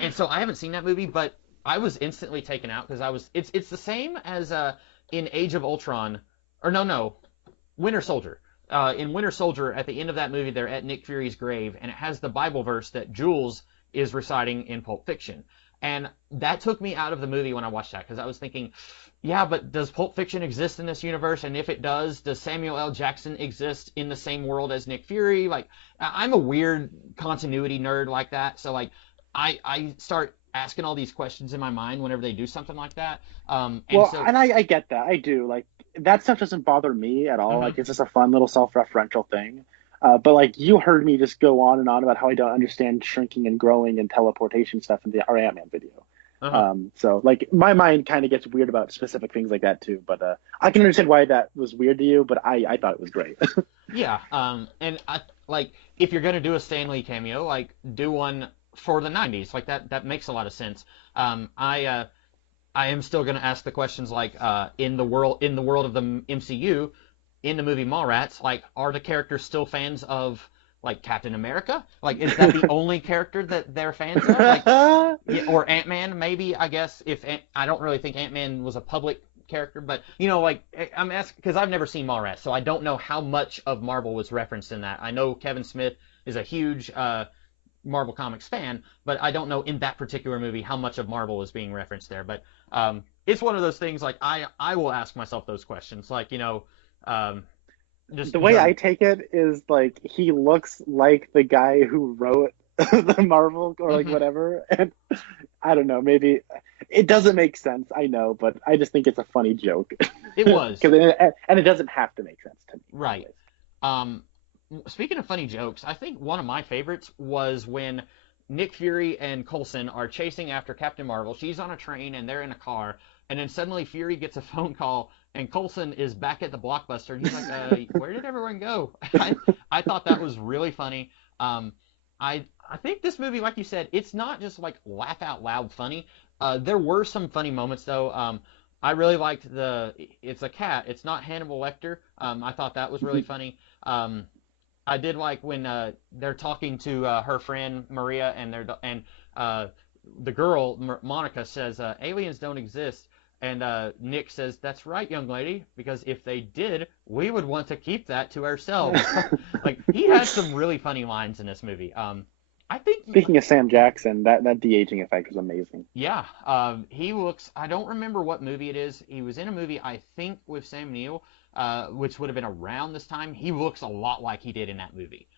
And so I haven't seen that movie, but I was instantly taken out because it's the same as in Age of Ultron, or no, Winter Soldier. In Winter Soldier, at the end of that movie, they're at Nick Fury's grave, and it has the Bible verse that Jules is reciting in Pulp Fiction. And that took me out of the movie when I watched that, because I was thinking, yeah, but does Pulp Fiction exist in this universe? And if it does Samuel L. Jackson exist in the same world as Nick Fury? Like, I'm a weird continuity nerd like that, so like, I start asking all these questions in my mind whenever they do something like that. And I get that. I do. Like, that stuff doesn't bother me at all. Mhm. Like, it's just a fun little self-referential thing. But like, you heard me just go on and on about how I don't understand shrinking and growing and teleportation stuff in our Ant-Man video. Uh-huh. So like, my mind kind of gets weird about specific things like that too. But I can understand why that was weird to you. But I thought it was great. Yeah, and I like, if you're gonna do a Stan Lee cameo, like, do one for the '90s. Like, that makes a lot of sense. I am still gonna ask the questions like, in the world of the MCU, in the movie Mallrats, like, are the characters still fans of like Captain America? Like, is that the only character that they're fans of? Like, yeah, or Ant-Man, maybe, I guess. I don't really think Ant-Man was a public character, but like, I'm asking because I've never seen Mallrats, so I don't know how much of Marvel was referenced in that. I know Kevin Smith is a huge Marvel Comics fan, but I don't know in that particular movie how much of Marvel is being referenced there. But it's one of those things, like, I will ask myself those questions, like, just The way I take it is like, he looks like the guy who wrote the Marvel or like Mhm. whatever, and I don't know, maybe it doesn't make sense. I know, but I just think it's a funny joke. It was. And it doesn't have to make sense to me. Right. Um, Speaking of funny jokes, I think one of my favorites was when Nick Fury and Coulson are chasing after Captain Marvel. She's on a train and they're in a car, and then suddenly Fury gets a phone call and Coulson is back at the Blockbuster, and he's like, "Where did everyone go?" I thought that was really funny. I think this movie, like you said, it's not just like laugh out loud funny. There were some funny moments though. I really liked it's a cat. It's not Hannibal Lecter. I thought that was really funny. I did like when they're talking to her friend Maria, and the girl Monica says aliens don't exist, and Nick says, "That's right, young lady, because if they did, we would want to keep that to ourselves." Like, he has some really funny lines in this movie. I think, Speaking of Sam Jackson, that de-aging effect was amazing. yeah, he looks. I don't remember what movie it is. He was in a movie, I think, with Sam Neill, which would have been around this time. He looks a lot like he did in that movie.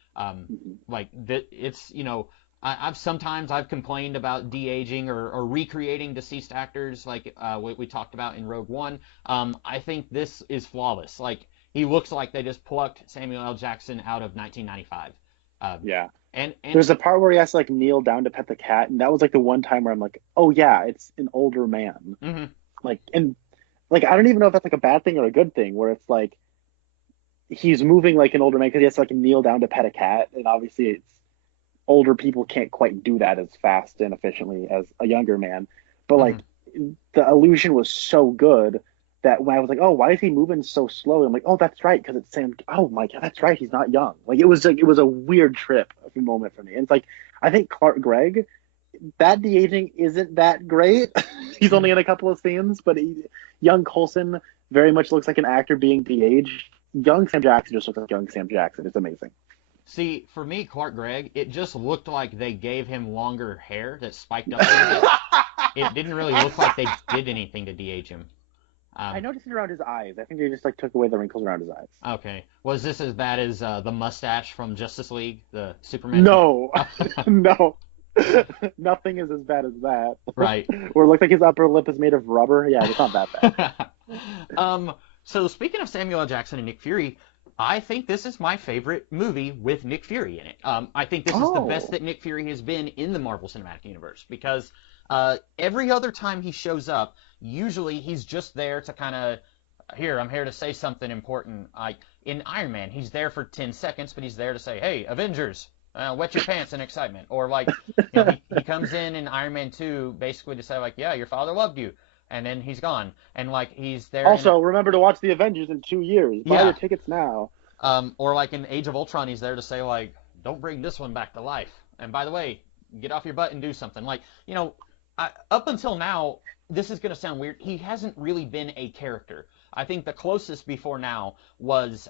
Like that, it's I've complained about de-aging or recreating deceased actors, like we talked about in Rogue One. I think this is flawless. Like, he looks like they just plucked Samuel L. Jackson out of 1995. Yeah. And There's a part where he has to like kneel down to pet the cat, and that was like the one time where I'm like, oh yeah, it's an older man. Mhm. Like, and like, I don't even know if that's like a bad thing or a good thing, where it's like, he's moving like an older man because he has to like kneel down to pet a cat, and obviously it's older people can't quite do that as fast and efficiently as a younger man. But like Mhm. the illusion was so good that when I was like, oh, why is he moving so slowly? I'm like, oh, that's right, because it's Sam. Oh my god, that's right, he's not young. Like it was a weird trip of a moment for me. And it's like I think Clark Gregg, that de aging isn't that great. He's only in a couple of scenes, but young Coulson very much looks like an actor being de aged. Young Sam Jackson just looks like young Sam Jackson. It's amazing. See, for me, Clark Gregg, it just looked like they gave him longer hair that spiked up a little bit. It didn't really look like they did anything to de-age him. I Um, noticed it around his eyes. I think they just like took away the wrinkles around his eyes. okay. Was this as bad as the mustache from Justice League, the Superman? No, no, nothing is as bad as that. Right. Or it looks like his upper lip is made of rubber. Yeah, it's not that bad. um, so speaking of Samuel L. Jackson and Nick Fury, I think this is my favorite movie with Nick Fury in it. I think this is the best Oh, that Nick Fury has been in the Marvel Cinematic Universe because every other time he shows up, usually he's just there to kind of here, I'm here to say something important. Like in Iron Man, he's there for 10 seconds, but he's there to say, hey, Avengers, wet your pants in excitement. Or like, he comes in Iron Man 2 basically to say like, yeah, your father loved you. And then he's gone. And like, he's there in, also remember to watch the Avengers in 2 years. Buy your yeah. tickets now. Or like in Age of Ultron, he's there to say like, don't bring this one back to life. And by the way, get off your butt and do something. Like, up until now, this is going to sound weird. He hasn't really been a character. I think the closest before now was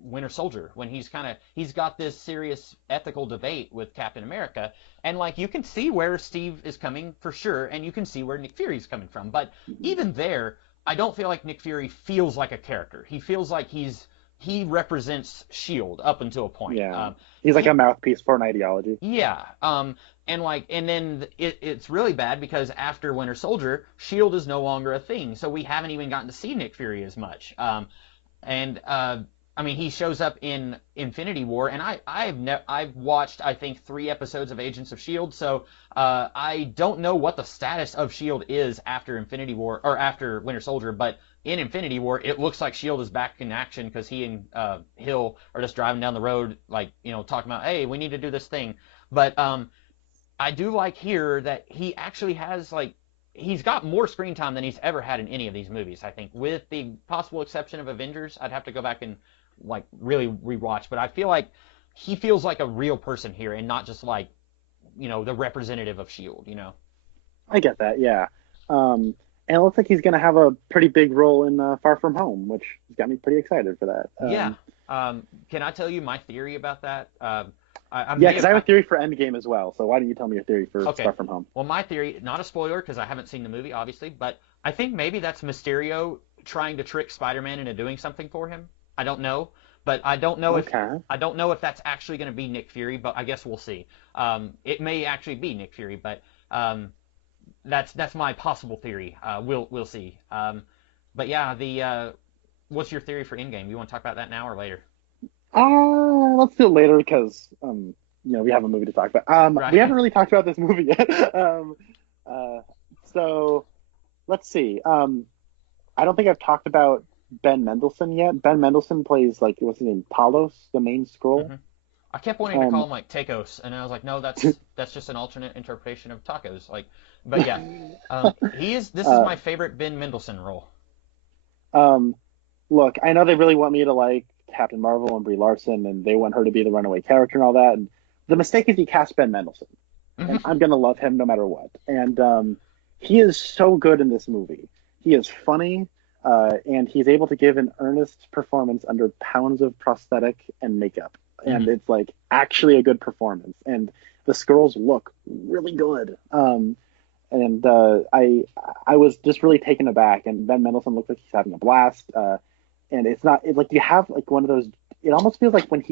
Winter Soldier, when he's got this serious ethical debate with Captain America, and like you can see where Steve is coming for sure, and you can see where Nick Fury's coming from. But even there, I don't feel like Nick Fury feels like a character. He feels like he represents Shield up until a point. Yeah, he's like a mouthpiece for an ideology. Yeah. And then it's really bad because after Winter Soldier, Shield is no longer a thing, so we haven't even gotten to see Nick Fury as much. And I mean, he shows up in Infinity War, and I've watched I think 3 episodes of Agents of Shield, so I don't know what the status of Shield is after Infinity War or after Winter Soldier, but in Infinity War, it looks like Shield is back in action because he and Hill are just driving down the road, like talking about, hey, we need to do this thing. But I do like here that he actually has like he's got more screen time than he's ever had in any of these movies. I think, with the possible exception of Avengers, I'd have to go back and like really rewatch. But I feel like he feels like a real person here and not just like the representative of Shield. I get that. Yeah. And it looks like he's going to have a pretty big role in Far From Home, which has got me pretty excited for that. Yeah. Can I tell you my theory about that? Yeah, because I have a theory for Endgame as well. So why don't you tell me your theory for Okay. Far From Home? Well, my theory, not a spoiler because I haven't seen the movie, obviously, but I think maybe that's Mysterio trying to trick Spider-Man into doing something for him. I don't know, but Okay. I don't know if that's actually going to be Nick Fury, but I guess we'll see. It may actually be Nick Fury, but that's my possible theory. We'll see. But yeah, the what's your theory for Endgame? You want to talk about that now or later? Let's do it later because we have a movie to talk about. We Right. haven't really talked about this movie yet. Uh, so let's see. I don't think I've talked about Ben Mendelsohn yet. Ben Mendelsohn plays like what's his name, Talos, the main scroll. hmm I kept wanting to call Um, him like tacos, and I was like, no, that's just an alternate interpretation of tacos. Like, but yeah, this is uh, my favorite Ben Mendelsohn role. um, Look, I know they really want me to like Captain Marvel and Brie Larson, and they want her to be the runaway character and all that. And the mistake is you cast Ben Mendelsohn, and hmm I'm gonna love him no matter what. And he is so good in this movie. He is funny, and he's able to give an earnest performance under pounds of prosthetic and makeup, and hmm it's like actually a good performance. And the Skrulls look really good. And I was just really taken aback. And Ben Mendelsohn looks like he's having a blast. And like you have like one of those. It almost feels like when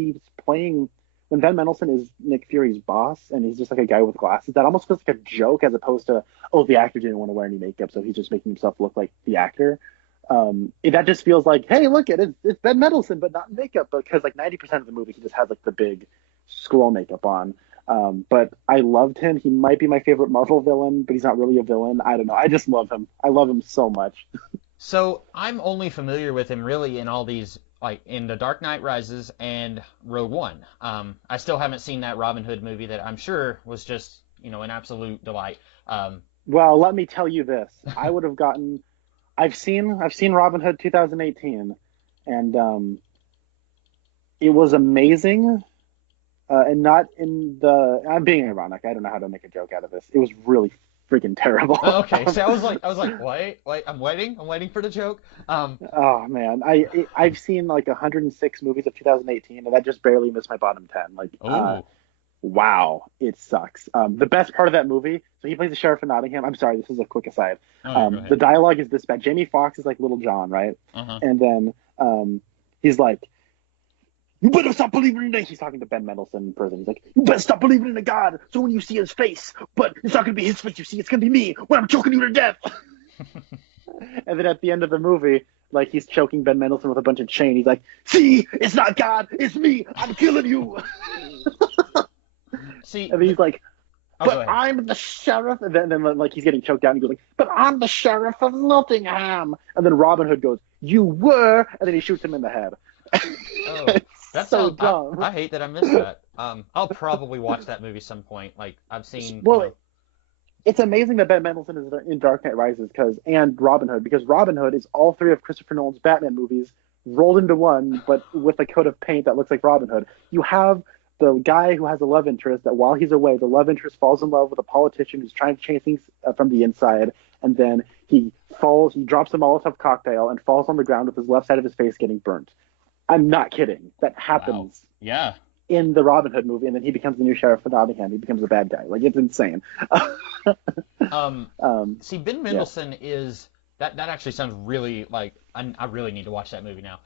Ben Mendelsohn is Nick Fury's boss, and he's just like a guy with glasses. That almost feels like a joke as opposed to, oh, the actor didn't want to wear any makeup, so he's just making himself look like the actor. That just feels like, hey, look it's Ben Mendelsohn, but not in makeup, because like 90% of the movie he just has like the big scroll makeup on. But I loved him. He might be my favorite Marvel villain, but he's not really a villain. I don't know. I just love him. I love him so much. So I'm only familiar with him really in all these like in The Dark Knight Rises and Rogue One. I still haven't seen that Robin Hood movie that I'm sure was just, an absolute delight. Well, let me tell you this. I would have gotten. I've seen Robin Hood 2018, and it was amazing. And not in the. I'm being ironic. I don't know how to make a joke out of this. It was really freaking terrible. Okay, so I was like, wait, I'm waiting for the joke. Oh man, I've seen like 106 movies of 2018, and that just barely missed my bottom 10. Like, Oh, wow, it sucks. The best part of that movie, so he plays the sheriff of Nottingham. I'm sorry, this is a quick aside. oh, go The ahead. dialogue is this bad. Jamie Foxx is like Little John, right? Uh-huh. And then he's like, "You better stop believing in it." He's talking to Ben Mendelsohn in prison. He's like, "You better stop believing in a God. So when you see his face, but it's not gonna be his face you see, it's gonna be me when I'm choking you to death." And then at the end of the movie, like he's choking Ben Mendelsohn with a bunch of chain. He's like, "See, it's not God, it's me. I'm killing you." See, And then he's like, oh, go "But ahead. I'm the sheriff." And then like he's getting choked out, and he goes like, "But I'm the sheriff of Nottingham." And then Robin Hood goes, "You were," and then he shoots him in the head. Oh, It's that so sounds. dumb. I hate that I missed that. I'll probably watch that movie some point. Like I've seen. Well, it's amazing that Ben Mendelsohn is in Dark Knight Rises and Robin Hood, because Robin Hood is all three of Christopher Nolan's Batman movies rolled into one, but with a coat of paint that looks like Robin Hood. You have the guy who has a love interest that while he's away, the love interest falls in love with a politician who's trying to change things from the inside, and then he drops a Molotov cocktail and falls on the ground with his left side of his face getting burnt. I'm not kidding. That Wow. happens Yeah. in the Robin Hood movie, and then he becomes the new sheriff of Nottingham. He becomes a bad guy. Like, it's insane. See, Ben Mendelsohn is that actually sounds really like I really need to watch that movie now.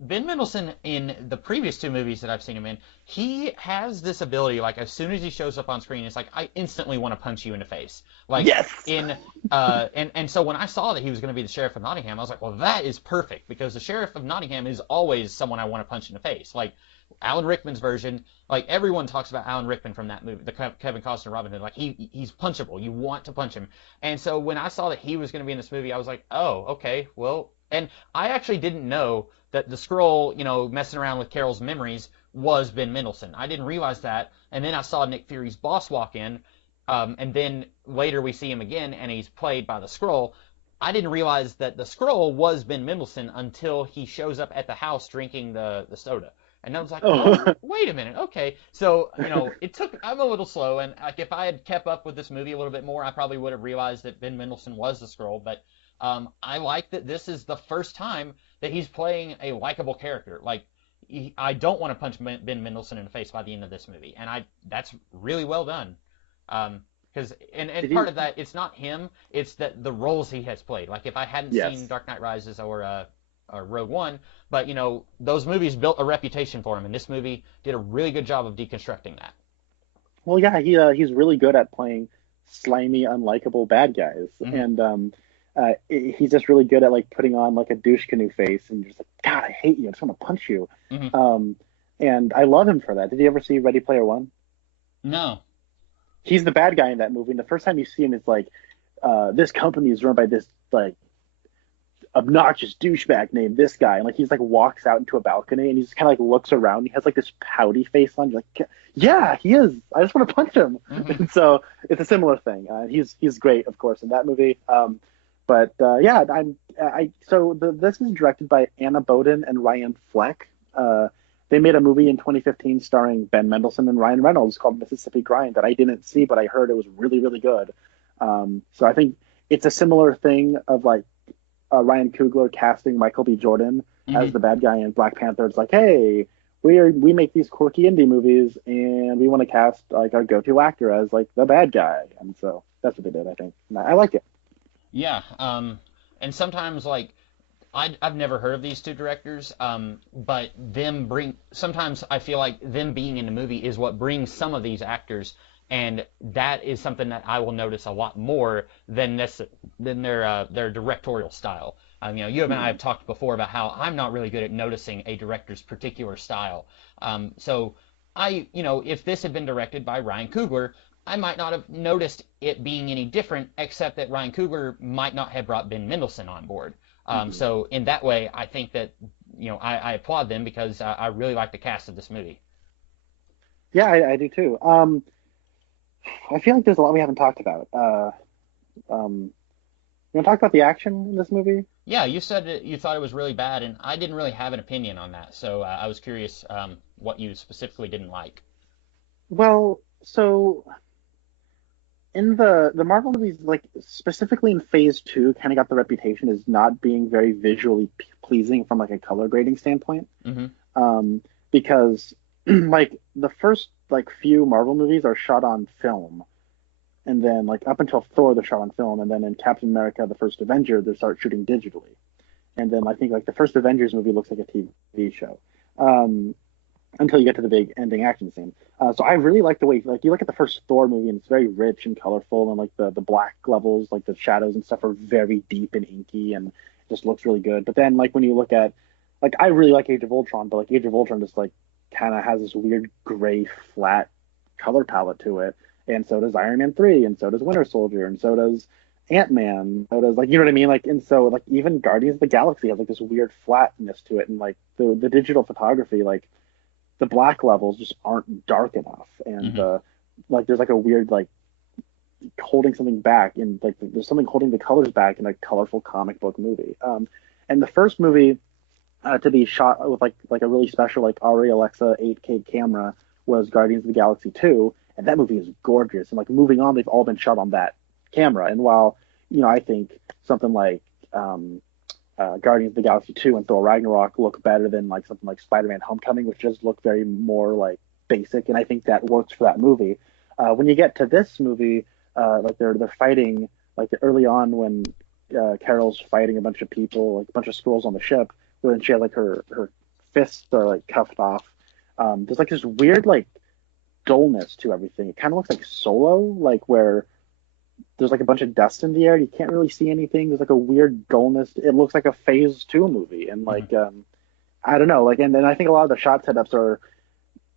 Ben Mendelsohn in the previous two movies that I've seen him in, he has this ability, like as soon as he shows up on screen, it's like I instantly want to punch you in the face. Like Yes! and so when I saw that he was going to be the sheriff of Nottingham, I was like, well, that is perfect because the sheriff of Nottingham is always someone I want to punch in the face. Like Alan Rickman's version, like everyone talks about Alan Rickman from that movie, the Kevin Costner Robin Hood. Like he's punchable. You want to punch him. And so when I saw that he was going to be in this movie, I was like, oh, okay, well. And I actually didn't know that the scroll, messing around with Carol's memories was Ben Mendelsohn. I didn't realize that. And then I saw Nick Fury's boss walk in, and then later we see him again, and he's played by the scroll. I didn't realize that the scroll was Ben Mendelsohn until he shows up at the house drinking the soda. And I was like, oh, wait a minute, okay. So, I'm a little slow, and like if I had kept up with this movie a little bit more, I probably would have realized that Ben Mendelsohn was the scroll. But I like that this is the first time that he's playing a likable character. Like, I don't want to punch Ben Mendelsohn in the face by the end of this movie, and that's really well done. Because part of that, it's not him, it's that the roles he has played. Like if I hadn't seen Dark Knight Rises or Rogue One, but those movies built a reputation for him, and this movie did a really good job of deconstructing that. Well, yeah, he's really good at playing slimy, unlikable bad guys, and he's just really good at like putting on like a douche canoe face, and you're just like, God, I hate you. I just want to punch you. And I love him for that. Did you ever see Ready Player One? No. He's the bad guy in that movie, and the first time you see him, it's like this company is run by this like obnoxious douchebag named this guy, and like he's like walks out into a balcony and he just kind of like looks around. He has like this pouty face on. You're like, yeah, he is. I just want to punch him. And so it's a similar thing. He's great, of course, in that movie. This is directed by Anna Boden and Ryan Fleck. They made a movie in 2015 starring Ben Mendelsohn and Ryan Reynolds called Mississippi Grind that I didn't see, but I heard it was really, really good. So I think it's a similar thing of like Ryan Coogler casting Michael B. Jordan as the bad guy in Black Panther. It's like, hey, we make these quirky indie movies and we want to cast like our go-to actor as like the bad guy. And so that's what they did, I think. And I like it. Yeah. And sometimes like I've never heard of these two directors, but sometimes I feel like them being in the movie is what brings some of these actors, and that is something that I will notice a lot more than their directorial style. You and I have talked before about how I'm not really good at noticing a director's particular style. So if this had been directed by Ryan Coogler, I might not have noticed it being any different, except that Ryan Coogler might not have brought Ben Mendelsohn on board. So in that way, I think that I applaud them because I really like the cast of this movie. Yeah, I do too. I feel like there's a lot we haven't talked about. You want to talk about the action in this movie? Yeah, you said that you thought it was really bad, and I didn't really have an opinion on that, so I was curious what you specifically didn't like. Well, so in the Marvel movies, like specifically in Phase Two, kind of got the reputation as not being very visually pleasing from like a color grading standpoint. Hmm. Um, because like the first like few Marvel movies are shot on film, and then like up until Thor, they're shot on film, and then in Captain America: The First Avenger, they start shooting digitally, and then I think like the first Avengers movie looks like a TV show. Um, until you get to the big ending action scene. So I really like the way like you look at the first Thor movie and it's very rich and colorful and like the black levels, like the shadows and stuff are very deep and inky and it just looks really good. But then like when you look at like I really like Age of Ultron, but like Age of Ultron just like kind of has this weird gray flat color palette to it. And so does Iron Man 3 and so does Winter Soldier and so does Ant-Man, so does like you know what I mean? Like and so like even Guardians of the Galaxy has like this weird flatness to it and like the digital photography like the black levels just aren't dark enough, and Hmm. like there's like a weird like holding something back, and like there's something holding the colors back in a colorful comic book movie. And the first movie to be shot with like a really special like Arri Alexa 8K camera was Guardians of the Galaxy 2, and that movie is gorgeous. And like moving on, they've all been shot on that camera. And while I think something like Guardians of the Galaxy 2 and Thor Ragnarok look better than like something like Spider-Man Homecoming, which just look very more like basic, and I think that works for that movie. When you get to this movie, like they're fighting like early on when Carol's fighting a bunch of people, like a bunch of squirrels on the ship, when she has like her fists are like cuffed off. There's like this weird like dullness to everything. It kind of looks like Solo, like where there's like a bunch of dust in the air. You can't really see anything. There's like a weird dullness. It looks like a Phase Two movie, and Hmm. like I don't know, like and then I think a lot of the shot setups are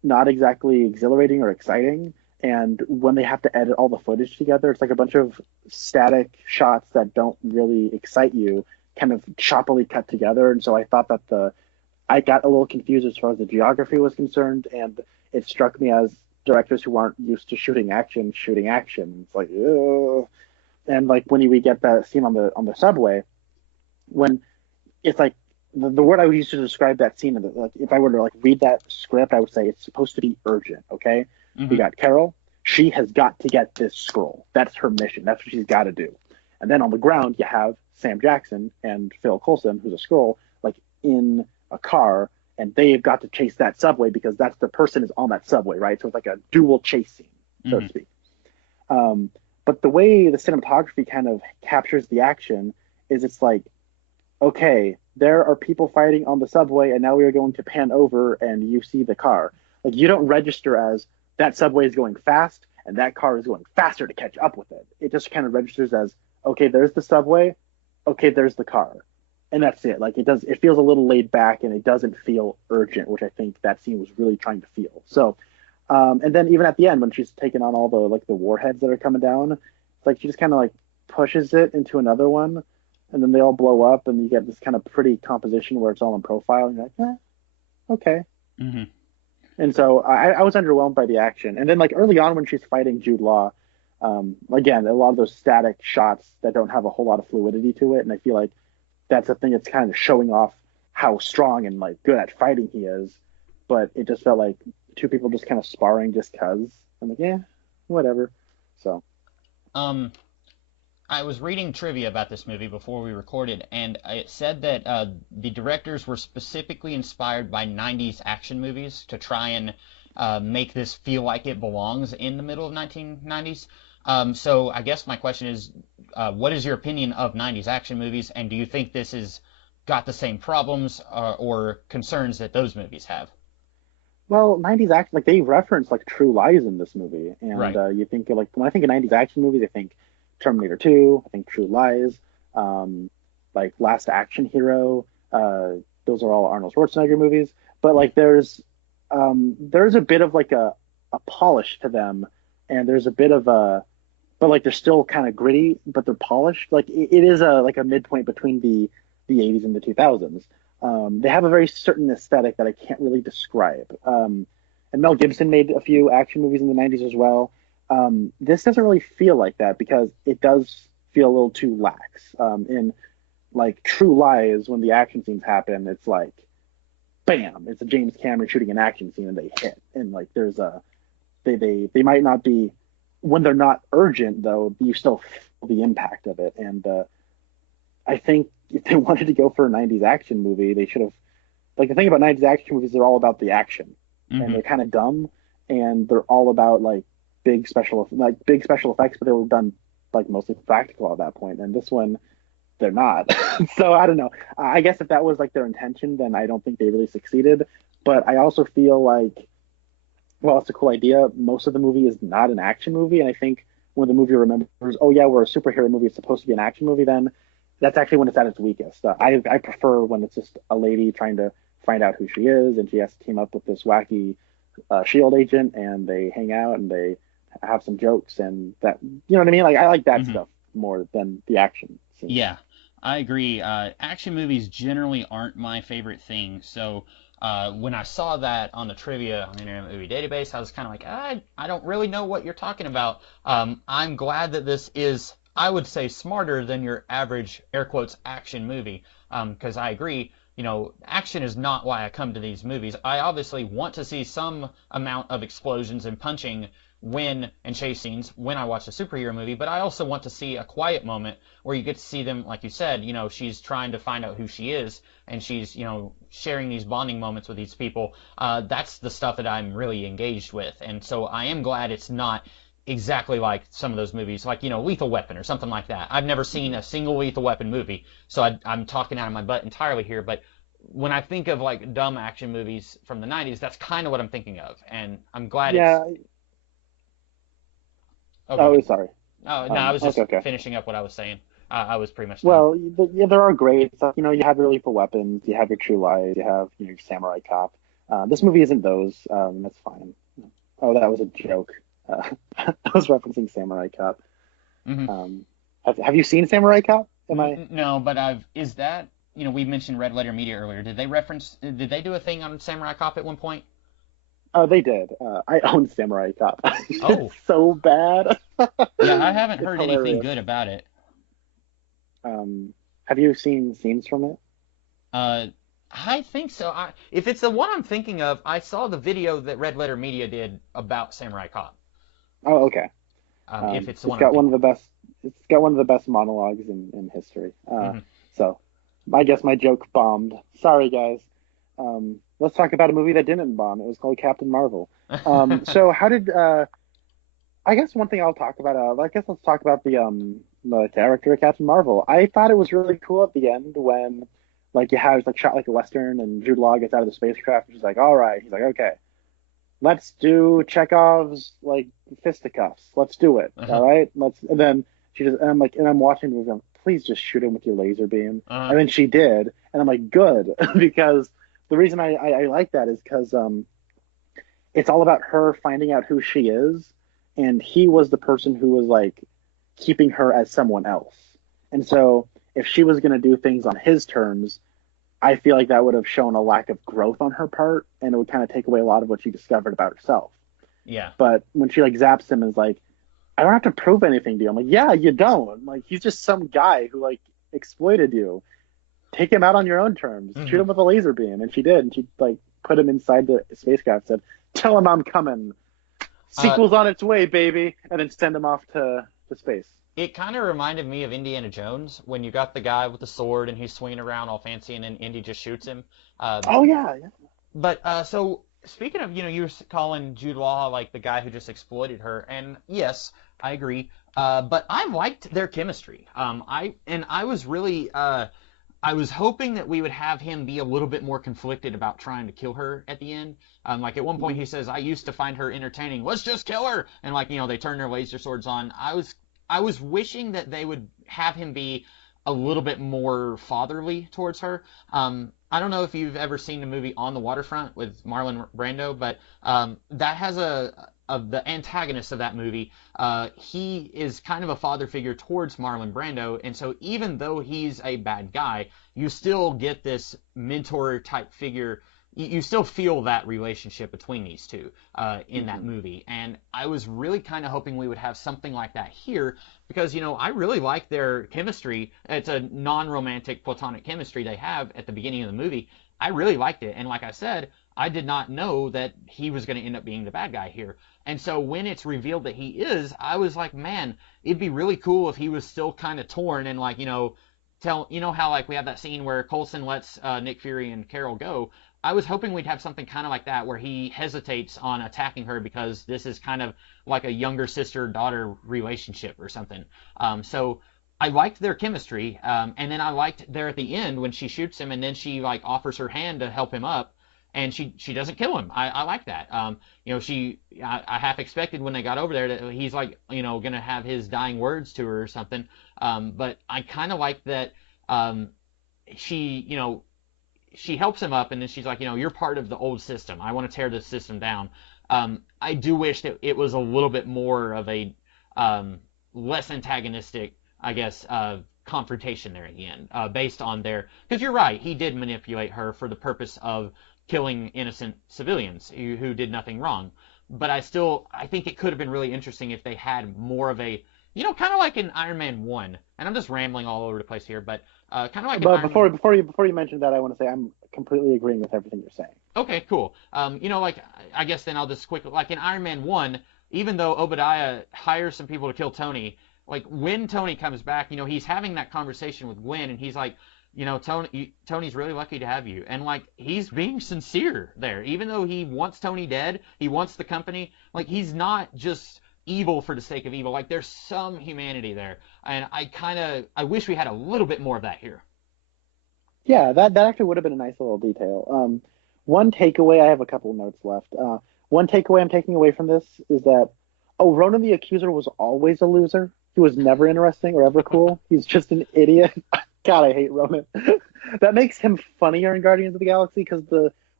not exactly exhilarating or exciting. And when they have to edit all the footage together, it's like a bunch of static shots that don't really excite you, kind of choppily cut together. And so I thought that I got a little confused as far as the geography was concerned, and it struck me as directors who aren't used to shooting action. It's like, ugh. And like when we get that scene on the subway, when it's like the word I would use to describe that scene, like if I were to like read that script, I would say it's supposed to be urgent. Okay, we Hmm. got Carol. She has got to get this scroll. That's her mission. That's what she's got to do. And then on the ground, you have Sam Jackson and Phil Coulson, who's a scroll, like in a car, and they've got to chase that subway because that's the person is on that subway, right? So it's like a dual chase scene, so to Hmm. speak. Um, but the way the cinematography kind of captures the action is it's like, okay, there are people fighting on the subway, and now we are going to pan over and you see the car. Like you don't register as that subway is going fast and that car is going faster to catch up with it. It just kind of registers as, okay, there's the subway, okay, there's the car. And that's it. Like it feels a little laid back and it doesn't feel urgent, which I think that scene was really trying to feel. So and then even at the end when she's taking on all the like the warheads that are coming down, it's like she just kind of like pushes it into another one, and then they all blow up, and you get this kind of pretty composition where it's all in profile, and you're like, okay. Hmm. And so I was underwhelmed by the action, and then like early on when she's fighting Jude Law, again a lot of those static shots that don't have a whole lot of fluidity to it, and I feel like that's a thing that's kind of showing off how strong and like good at fighting he is, but it just felt like two people just kind of sparring just cause. I'm like, yeah, whatever. So Um, I was reading trivia about this movie before we recorded, and it said that the directors were specifically inspired by 90s action movies to try and make this feel like it belongs in the middle of 1990s. So I guess my question is, what is your opinion of 90s action movies, and do you think this has got the same problems or concerns that those movies have? well, 90s action, like they reference like True Lies in this movie, and Right. you think of, like when I think of 90s action movies, I think Terminator 2, I think True Lies, um, like Last Action Hero. Those are all Arnold Schwarzenegger movies, but like there's a bit of like a polish to them, and there's a bit of a but like they're still kind of gritty, but they're polished. Like it is a like a midpoint between the 80s and the 2000s. They have a very certain aesthetic that I can't really describe. And Mel Gibson made a few action movies in the 90s as well. This doesn't really feel like that because it does feel a little too lax. In like True Lies, when the action scenes happen, it's like, bam, it's a James Cameron shooting an action scene and they hit. And like there's a they might not be, when they're not urgent though, you still feel the impact of it. And I think if they wanted to go for a 90s action movie, they should have, like the thing about 90s action movies, they're all about the action. And they're kind of dumb, and they're all about like big special effects, but they were done like mostly practical at that point. And this one, they're not. So I don't know. I guess if that was like their intention, then I don't think they really succeeded. But I also feel like, well, it's a cool idea. Most of the movie is not an action movie, and I think when the movie remembers, oh yeah, we're a superhero movie, it's supposed to be an action movie, then that's actually when it's at its weakest. I prefer when it's just a lady trying to find out who she is, and she has to team up with this wacky shield agent, and they hang out and they have some jokes, and that, you know what I mean? Like I like that stuff more than the action scenes. Yeah, I agree. Action movies generally aren't my favorite thing, so when I saw that on the trivia on the Internet Movie Database, I was kind of like, I don't really know what you're talking about. I'm glad that this is, I would say, smarter than your average, air quotes, action movie, because I agree. You know, action is not why I come to these movies. I obviously want to see some amount of explosions and punching and chase scenes when I watch a superhero movie, but I also want to see a quiet moment where you get to see them, like you said, you know, she's trying to find out who she is, and she's, you know, sharing these bonding moments with these people. That's the stuff that I'm really engaged with, and so I am glad it's not exactly like some of those movies, like, you know, Lethal Weapon or something like that. I've never seen a single Lethal Weapon movie, so I'm talking out of my butt entirely here, but when I think of like dumb action movies from the 90s, that's kind of what I'm thinking of, and I'm glad it's... Okay. Oh, sorry. Oh, no, I was just okay. finishing up what I was saying. I was pretty much done. Well, yeah, there are great stuff. You know, you have your Lethal Weapons, you have your True Lies, you have, you know, your Samurai Cop. This movie isn't those. That's fine. Oh, that was a joke. I was referencing Samurai Cop. Have you seen Samurai Cop? No, but is that, you know, we mentioned Red Letter Media earlier. Did they do a thing on Samurai Cop at one point? Oh, they did. I own Samurai Cop. Oh. It's so bad. Yeah, I haven't heard hilarious. anything good about it. Have you seen scenes from it? I think so. If it's the one I'm thinking of, I saw the video that Red Letter Media did about Samurai Cop. Oh, okay. If it's the one, it's got one of the best. It's got one of the best monologues in history. So, I guess my joke bombed. Sorry, guys. Let's talk about a movie that didn't bomb. It was called Captain Marvel. So how did? I guess one thing I'll talk about. I guess let's talk about the character of Captain Marvel. I thought it was really cool at the end when, like, you have it's like shot like a western, and Jude Law gets out of the spacecraft, and she's like, "All right." He's like, "Okay, let's do Chekhov's like fisticuffs. Let's do it. All right, let's." And then she just, and I'm like, and I'm watching the movie. I'm, please just shoot him with your laser beam. And then she did, and I'm like, good, because the reason I like that is because it's all about her finding out who she is, and he was the person who was like keeping her as someone else. And so if she was going to do things on his terms, I feel like that would have shown a lack of growth on her part, and it would kind of take away a lot of what she discovered about herself. Yeah. But when she like zaps him and is like, I don't have to prove anything to you. I'm like, yeah, you don't. Like, he's just some guy who like exploited you. Take him out on your own terms. Shoot him with a laser beam. And she did. And she like put him inside the spacecraft, said, tell him I'm coming. Sequel's on its way, baby. And then send him off to space. It kind of reminded me of Indiana Jones when you got the guy with the sword and he's swinging around all fancy and then Indy just shoots him. Oh, yeah. But so speaking of, you were calling Jude Law like the guy who just exploited her, and yes, I agree. But I liked their chemistry. I was really I was hoping that we would have him be a little bit more conflicted about trying to kill her at the end. Like at one point he says, I used to find her entertaining. Let's just kill her. And like, they turn their laser swords on. I was wishing that they would have him be a little bit more fatherly towards her. I don't know if you've ever seen the movie On the Waterfront with Marlon Brando, but that has the antagonist of that movie. He is kind of a father figure towards Marlon Brando, and so even though he's a bad guy, you still get this mentor type figure. You still feel that relationship between these two in that movie. And I was really kind of hoping we would have something like that here because, I really like their chemistry. It's a non-romantic platonic chemistry they have at the beginning of the movie. I really liked it. And like I said, I did not know that he was going to end up being the bad guy here. And so when it's revealed that he is, I was like, man, it'd be really cool if he was still kind of torn and like, how like we have that scene where Coulson lets Nick Fury and Carol go. I was hoping we'd have something kind of like that where he hesitates on attacking her because this is kind of like a younger sister-daughter relationship or something. So I liked their chemistry, and then I liked there at the end when she shoots him and then she like offers her hand to help him up, and she doesn't kill him. I like that. I half expected when they got over there that he's like gonna have his dying words to her or something. But I kind of like that. She helps him up, and then she's like, you're part of the old system. I want to tear this system down. I do wish that it was a little bit more of a less antagonistic, I guess, confrontation there at the end, based on because you're right, he did manipulate her for the purpose of killing innocent civilians who did nothing wrong. But I think it could have been really interesting if they had more of a, kind of like in Iron Man 1, and I'm just rambling all over the place here, but kind of like. But before you mention that, I want to say I'm completely agreeing with everything you're saying. Okay, cool. Like I guess then I'll just quickly, like in Iron Man 1, even though Obadiah hires some people to kill Tony, like when Tony comes back, he's having that conversation with Gwen, and he's like, Tony's really lucky to have you, and like he's being sincere there, even though he wants Tony dead, he wants the company, like he's not just evil for the sake of evil. Like there's some humanity there, and I wish we had a little bit more of that here. Yeah, that actually would have been a nice little detail. One takeaway, I have a couple of notes left. One takeaway I'm taking away from this is that, Ronan the Accuser was always a loser. He was never interesting or ever cool. He's just an idiot. God, I hate Ronan. That makes him funnier in Guardians of the Galaxy because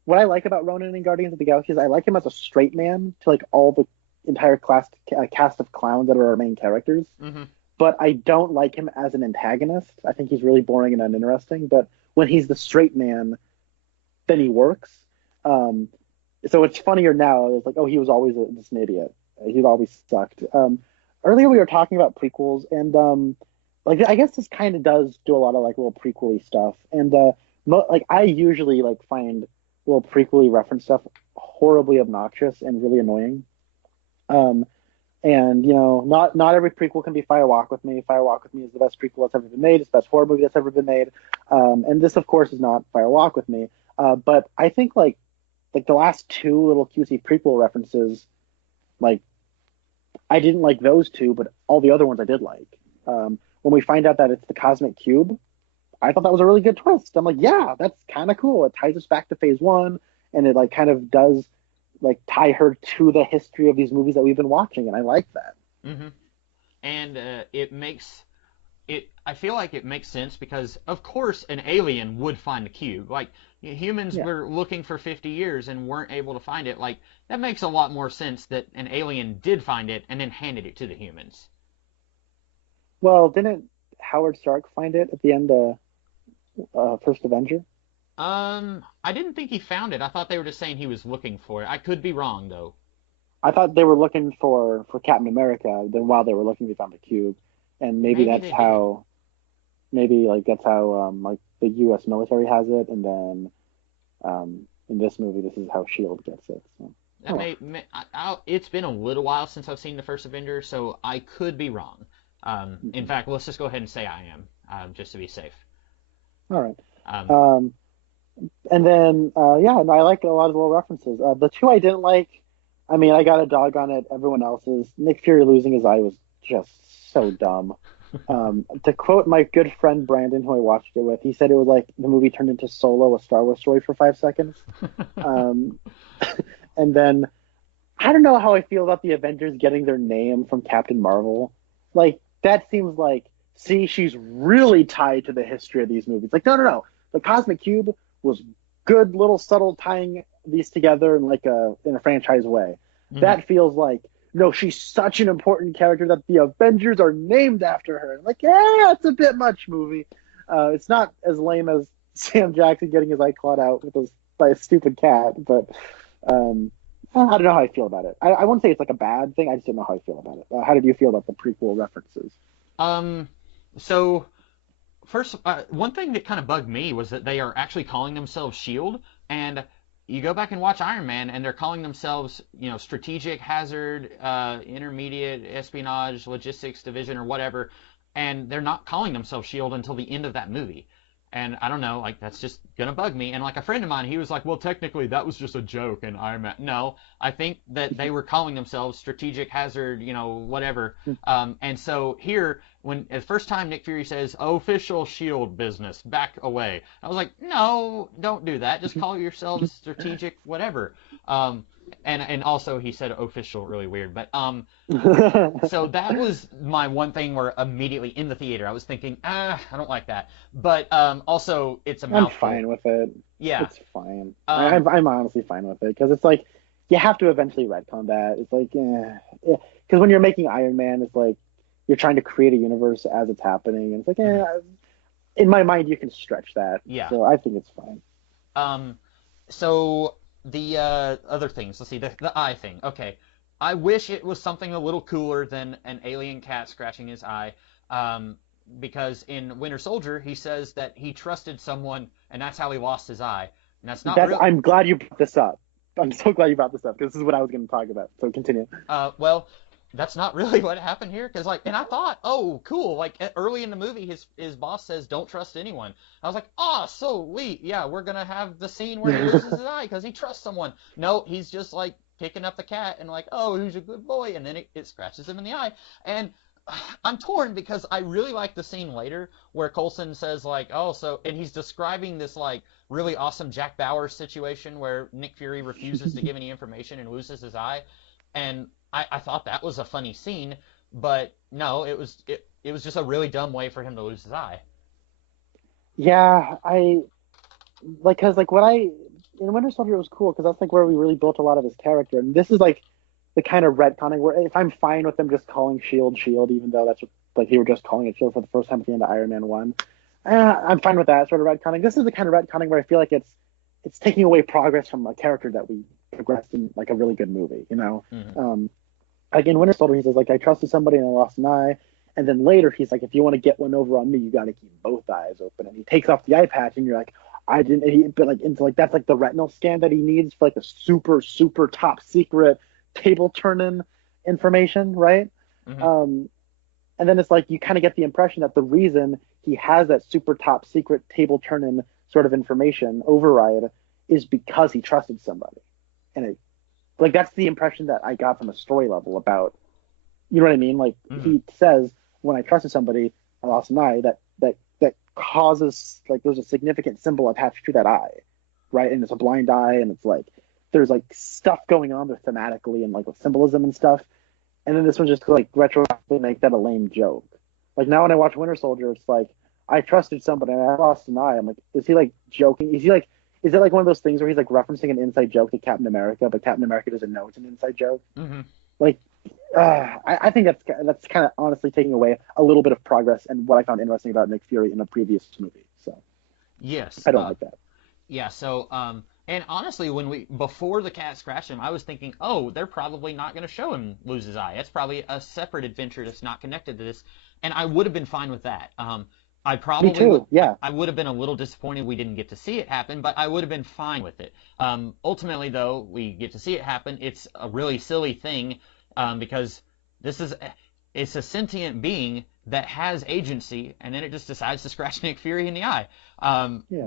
what I like about Ronan in Guardians of the Galaxy is I like him as a straight man to like all the entire cast of clowns that are our main characters. Mm-hmm. But I don't like him as an antagonist. I think he's really boring and uninteresting. But when he's the straight man, then he works. So it's funnier now. It's like, he was always just an idiot. He always sucked. Earlier we were talking about prequels, and I guess this kind of does do a lot of like little prequely stuff. And I usually like find little prequely reference stuff horribly obnoxious and really annoying. And not every prequel can be Fire Walk with Me. Fire Walk with Me is the best prequel that's ever been made. It's the best horror movie that's ever been made. And this, of course, is not Fire Walk with Me. But I think like the last two little cutesy prequel references, like I didn't like those two, but all the other ones I did like. When we find out that it's the Cosmic Cube, I thought that was a really good twist. I'm like, yeah, that's kind of cool. It ties us back to Phase 1, and it like kind of does like tie her to the history of these movies that we've been watching, and I like that. Mm-hmm. And I feel like it makes sense because, of course, an alien would find the cube. Like, humans were looking for 50 years and weren't able to find it. Like, that makes a lot more sense that an alien did find it and then handed it to the humans. Well, didn't Howard Stark find it at the end of First Avenger? I didn't think he found it. I thought they were just saying he was looking for it. I could be wrong, though. I thought they were looking for Captain America. Then while they were looking, they found the cube, and maybe that's how like the U.S. military has it, and then in this movie, this is how S.H.I.E.L.D. gets it. So. It's been a little while since I've seen the first Avenger, so I could be wrong. In fact, let's just go ahead and say I am, just to be safe. All right. And then, I like a lot of the little references. The two I didn't like, I mean, I got a dog on it. Everyone else's. Nick Fury losing his eye was just so dumb. To quote my good friend Brandon, who I watched it with, he said it was like the movie turned into Solo, a Star Wars story for 5 seconds. And then, I don't know how I feel about the Avengers getting their name from Captain Marvel. Like, that seems like, see, she's really tied to the history of these movies. Like, no. The Cosmic Cube was good little subtle tying these together in like in a franchise way. Mm-hmm. That feels like, no, she's such an important character that the Avengers are named after her. Like, it's a bit much, movie. It's not as lame as Sam Jackson getting his eye clawed out by a stupid cat, but I don't know how I feel about it. I wouldn't say it's like a bad thing. I just don't know how I feel about it. How did you feel about the prequel references? So first, one thing that kind of bugged me was that they are actually calling themselves Shield, and you go back and watch Iron Man, and they're calling themselves, Strategic Hazard, Intermediate Espionage Logistics Division or whatever, and they're not calling themselves Shield until the end of that movie. And I don't know, like, that's just gonna bug me. And like a friend of mine, he was like, well, technically that was just a joke in Iron Man. No, I think that they were calling themselves Strategic Hazard, whatever. And so here, when the first time Nick Fury says, official Shield business, back away, I was like, no, don't do that. Just call yourselves Strategic whatever. And also he said official really weird, but so that was my one thing where immediately in the theater I was thinking, I don't like that. But also it's a mouthful. I'm fine with it. Yeah, it's fine. I'm honestly fine with it because it's like you have to eventually retcon that. It's like because when you're making Iron Man, it's like you're trying to create a universe as it's happening, and it's like in my mind you can stretch that. Yeah. So I think it's fine. So the other things, let's see, the eye thing. Okay, I wish it was something a little cooler than an alien cat scratching his eye, because in Winter Soldier he says that he trusted someone and that's how he lost his eye, and that's not real. I'm glad you brought this up. I'm so glad you brought this up because this is what I was going to talk about. So continue. Well, that's not really what happened here, because and I thought, oh, cool, like early in the movie his boss says don't trust anyone. I was like, oh, sweet, yeah, we're gonna have the scene where he loses his eye because he trusts someone. No, he's just like picking up the cat and like, oh, who's a good boy, and then it scratches him in the eye. And I'm torn because I really like the scene later where Coulson says like, oh, so, and he's describing this like really awesome Jack Bauer situation where Nick Fury refuses to give any information and loses his eye, and I thought that was a funny scene, but no, it was just a really dumb way for him to lose his eye. Yeah, because in Winter Soldier it was cool because that's like where we really built a lot of his character, and this is like the kind of retconning where if I'm fine with them just calling Shield, even though that's what, like they were just calling it Shield for the first time at the end of Iron Man 1, I'm fine with that sort of retconning. This is the kind of retconning where I feel like it's taking away progress from a character that we progressed in like a really good movie, Mm-hmm. Like in Winter Soldier, he says, like, I trusted somebody and I lost an eye. And then later, he's like, if you want to get one over on me, you got to keep both eyes open. And he takes off the eye patch, and you're like, I didn't. But like, into like that's like the retinal scan that he needs for like the super, super top secret table turning information, right? Mm-hmm. And then it's like you kind of get the impression that the reason he has that super top secret table turning sort of information override is because he trusted somebody, and like that's the impression that I got from a story level about, you know what I mean? Like he says, when I trusted somebody, I lost an eye. That causes like there's a significant symbol attached to that eye, right? And it's a blind eye, and it's like there's like stuff going on there thematically and like with symbolism and stuff. And then this one just like retroactively make that a lame joke. Like now when I watch Winter Soldier, it's like I trusted somebody and I lost an eye. I'm like, is he like joking? Is it like one of those things where he's like referencing an inside joke to Captain America, but Captain America doesn't know it's an inside joke? Mm-hmm. Like, I think that's kind of honestly taking away a little bit of progress and what I found interesting about Nick Fury in a previous movie. So, yes, I don't like that. Yeah. So, and honestly, before the cat scratched him, I was thinking, oh, they're probably not going to show him lose his eye. It's probably a separate adventure that's not connected to this, and I would have been fine with that. I probably Me too, yeah. I would have been a little disappointed we didn't get to see it happen, but I would have been fine with it. Ultimately, though, we get to see it happen. It's a really silly thing because it's a sentient being that has agency, and then it just decides to scratch Nick Fury in the eye.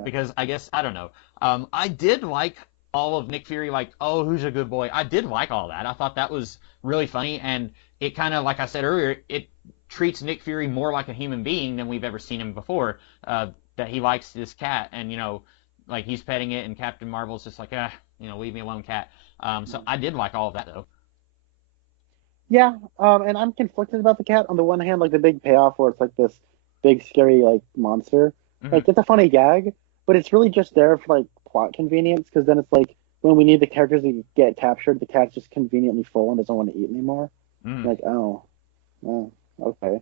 Because I guess, I don't know. I did like all of Nick Fury, like, oh, who's a good boy? I did like all that. I thought that was really funny, and it kind of, like I said earlier, it treats Nick Fury more like a human being than we've ever seen him before. That he likes this cat, and like he's petting it, and Captain Marvel's just like, leave me alone, cat. So I did like all of that though. Yeah, and I'm conflicted about the cat. On the one hand, like the big payoff where it's like this big scary like monster, like it's a funny gag, but it's really just there for like plot convenience because then it's like when we need the characters to get captured, the cat's just conveniently full and doesn't want to eat anymore. Like, oh, okay.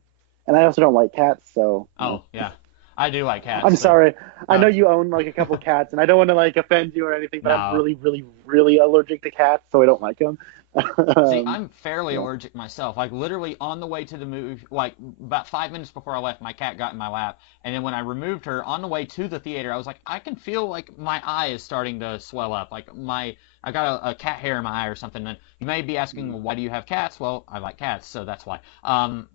And I also don't like cats, so. Oh, yeah. I do like cats. I'm so- sorry. I know Uh, you own like a couple cats, and I don't want to like offend you or anything, but I'm No. really, really, really allergic to cats, so I don't like them. See, I'm fairly yeah. allergic myself. Like literally on the way to the movie, like about 5 minutes before I left, my cat got in my lap, and then when I removed her on the way to the theater, I was like, I can feel like my eye is starting to swell up. Like I got a cat hair in my eye or something. And you may be asking, well, why do you have cats? Well, I like cats, so that's why. I'm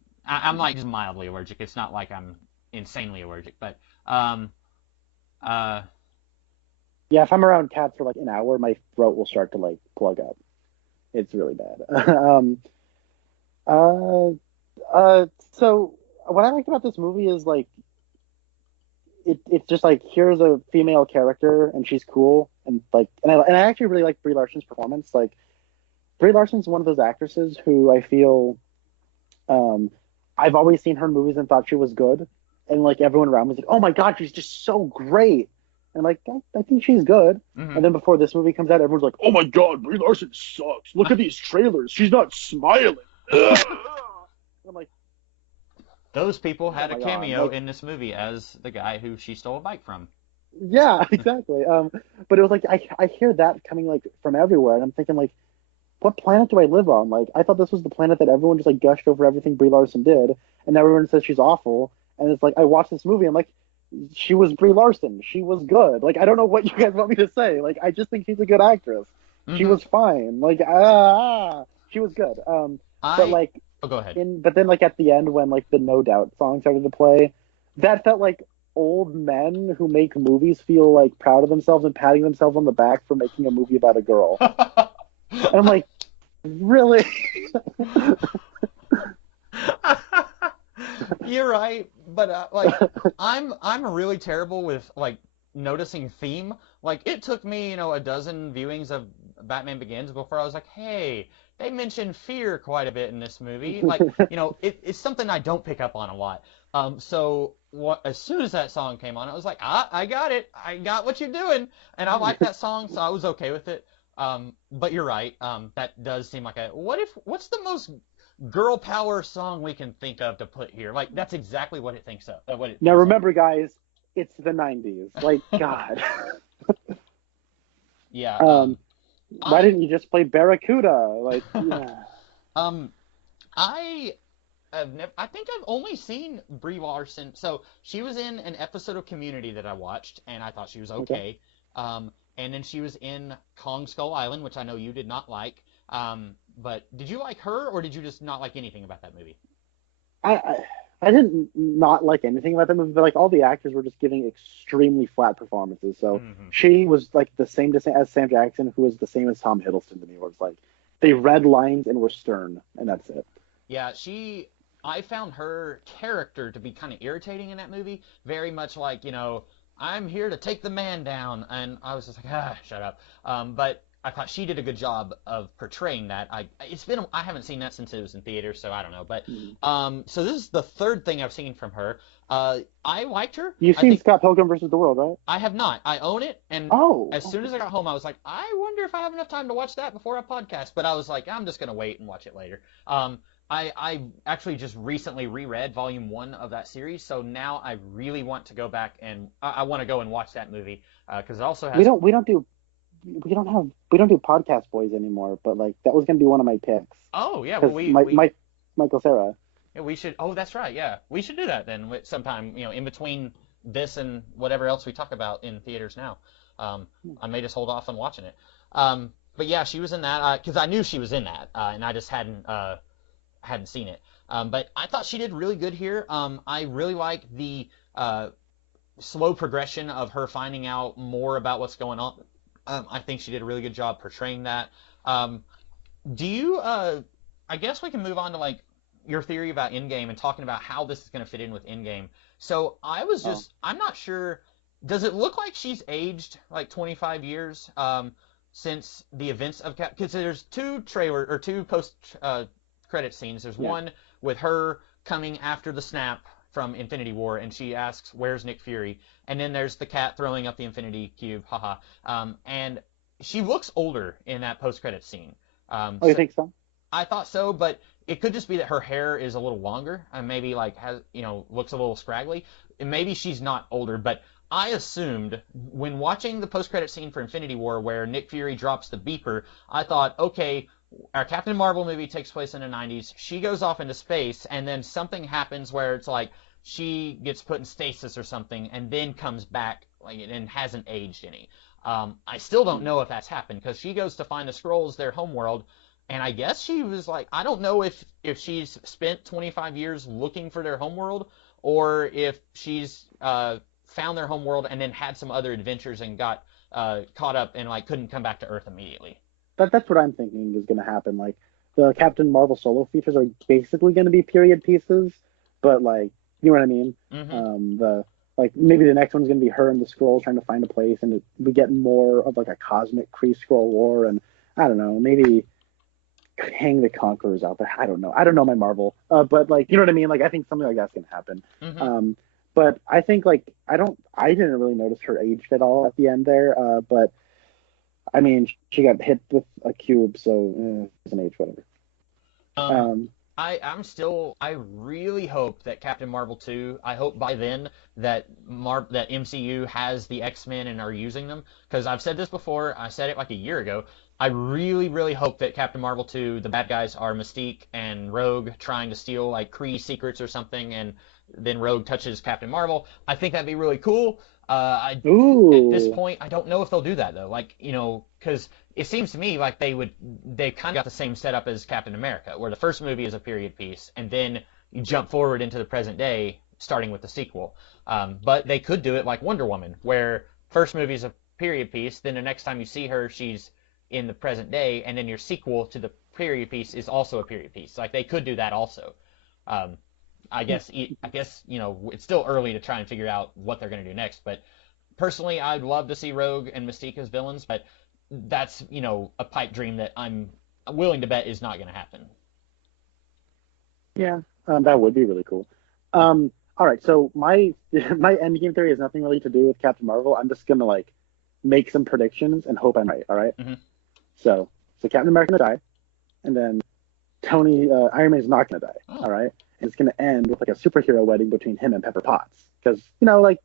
like just mildly allergic. It's not like I'm insanely allergic, but um, uh, Yeah, if I'm around cats for like an hour, my throat will start to like plug up. It's really bad. Uh, so what I liked about this movie is like it's just like here's a female character and she's cool and like and I actually really like Brie Larson's performance. Like Brie Larson's one of those actresses who I feel um I've always seen her in movies and thought she was good, and like everyone around me was like, oh my god, she's just so great. And like I think she's good. mhm. And then before this movie comes out, everyone's like, oh my god, Brie Larson sucks. Look at these trailers. She's not smiling. Ugh. I'm like, Those people had oh a my God, cameo like- in this movie as the guy who she stole a bike from. yeah, exactly. But it was like I hear that coming like from everywhere, and I'm thinking like, what planet do I live on? Like, I thought this was the planet that everyone just like gushed over everything Brie Larson did, and now everyone says she's awful. And it's like I watched this movie, I'm like, she was Brie Larson. She was good. Like, I don't know what you guys want me to say. Like, I just think she's a good actress. She Mhm. was fine. Like, she was good. But like, Oh, go ahead. but then like at the end when like the No Doubt song started to play, that felt like old men who make movies feel like proud of themselves and patting themselves on the back for making a movie about a girl. And I'm like, really? You're right, but like I'm really terrible with like noticing theme. Like it took me, a dozen viewings of Batman Begins before I was like, hey, they mention fear quite a bit in this movie. Like, it's something I don't pick up on a lot. So as soon as that song came on, I was like, I got it. I got what you're doing, and I like that song, so I was okay with it. But you're right. That does seem like what's the most girl power song we can think of to put here? Like that's exactly what it thinks of. Now remember, guys, it's the '90s. Like, God. Yeah. Why didn't you just play Barracuda? Like, yeah. I I think I've only seen Brie Larson. So she was in an episode of Community that I watched, and I thought she was okay. And then she was in Kong Skull Island, which I know you did not like. But did you like her, or did you just not like anything about that movie? I didn't not like anything about the movie, but like all the actors were just giving extremely flat performances. So she was like the same as Sam Jackson, who was the same as Tom Hiddleston to me. Where it's like they read lines and were stern, and that's it. Yeah, I found her character to be kind of irritating in that movie. Very much like, I'm here to take the man down, and I was just like, shut up. But I thought she did a good job of portraying that. I haven't seen that since it was in theaters, so I don't know. But so this is the third thing I've seen from her. I liked her. You've seen Scott Pilgrim versus the World, right? I have not. I own it, and as soon as I got home, I was like, I wonder if I have enough time to watch that before I podcast. But I was like, I'm just gonna wait and watch it later. I actually just recently reread Volume 1 of that series, so now I really want to go back and I want to go and watch that movie because it also has. We don't do podcast boys anymore, but like that was gonna be one of my picks. Oh yeah, well Michael Cera. Yeah, we should. Oh, that's right. Yeah, we should do that then sometime. In between this and whatever else we talk about in theaters now. I may just hold off on watching it. But yeah, she was in that because I knew she was in that, and I just hadn't seen it. But I thought she did really good here. I really like the slow progression of her finding out more about what's going on. I think she did a really good job portraying that. Do you? I guess we can move on to like your theory about Endgame and talking about how this is going to fit in with Endgame. So I was I'm not sure. Does it look like she's aged like 25 years since the events of because there's two post credit scenes. There's one with her coming after the snap from Infinity War, and she asks, "Where's Nick Fury?" And then there's the cat throwing up the Infinity Cube, haha. And she looks older in that post credit scene. You think so? I thought so, but it could just be that her hair is a little longer and maybe like has looks a little scraggly. maybe she's not older, but I assumed when watching the post-credit scene for Infinity War where Nick Fury drops the beeper, I thought, okay, our Captain Marvel movie takes place in the 90s. She goes off into space, and then something happens where it's like she gets put in stasis or something, and then comes back like and hasn't aged any. I still don't know if that's happened because she goes to find the Skrulls, their homeworld, and I guess she was like, I don't know if she's spent 25 years looking for their homeworld or if she's found their homeworld and then had some other adventures and got caught up and like couldn't come back to Earth immediately. That's what I'm thinking is going to happen. Like the Captain Marvel solo features are basically going to be period pieces, but like you know what I mean. Mm-hmm. The like maybe the next one's going to be her and the Skrull trying to find a place, and we get more of like a cosmic Kree-Skrull war, and I don't know, maybe hang the Conquerors out there. I don't know. I don't know my Marvel, but like you know what I mean. Like I think something like that's going to happen. Mm-hmm. But I think like I didn't really notice her aged at all at the end there. But I mean, she got hit with a cube, so it's an age, whatever. I really hope that Captain Marvel 2, I hope by then that that MCU has the X-Men and are using them, because I've said this before, I said it like a year ago, I really, really hope that Captain Marvel 2, the bad guys are Mystique and Rogue trying to steal like Kree secrets or something, and then Rogue touches Captain Marvel. I think that'd be really cool. At this point, I don't know if they'll do that though. Like, you know, because it seems to me like they kind of got the same setup as Captain America, where the first movie is a period piece, and then you jump forward into the present day, starting with the sequel. But they could do it like Wonder Woman, where first movie is a period piece, then the next time you see her, she's in the present day, and then your sequel to the period piece is also a period piece. Like they could do that also. I guess you know it's still early to try and figure out what they're going to do next. But personally, I'd love to see Rogue and Mystique as villains, but that's you know a pipe dream that I'm willing to bet is not going to happen. Yeah, that would be really cool. All right, so my endgame theory has nothing really to do with Captain Marvel. I'm just gonna like make some predictions and hope I'm right. All right. Mm-hmm. So Captain America's gonna die, and then Iron Man is not gonna die. Oh. All right. And it's going to end with like a superhero wedding between him and Pepper Potts. Because, you know, like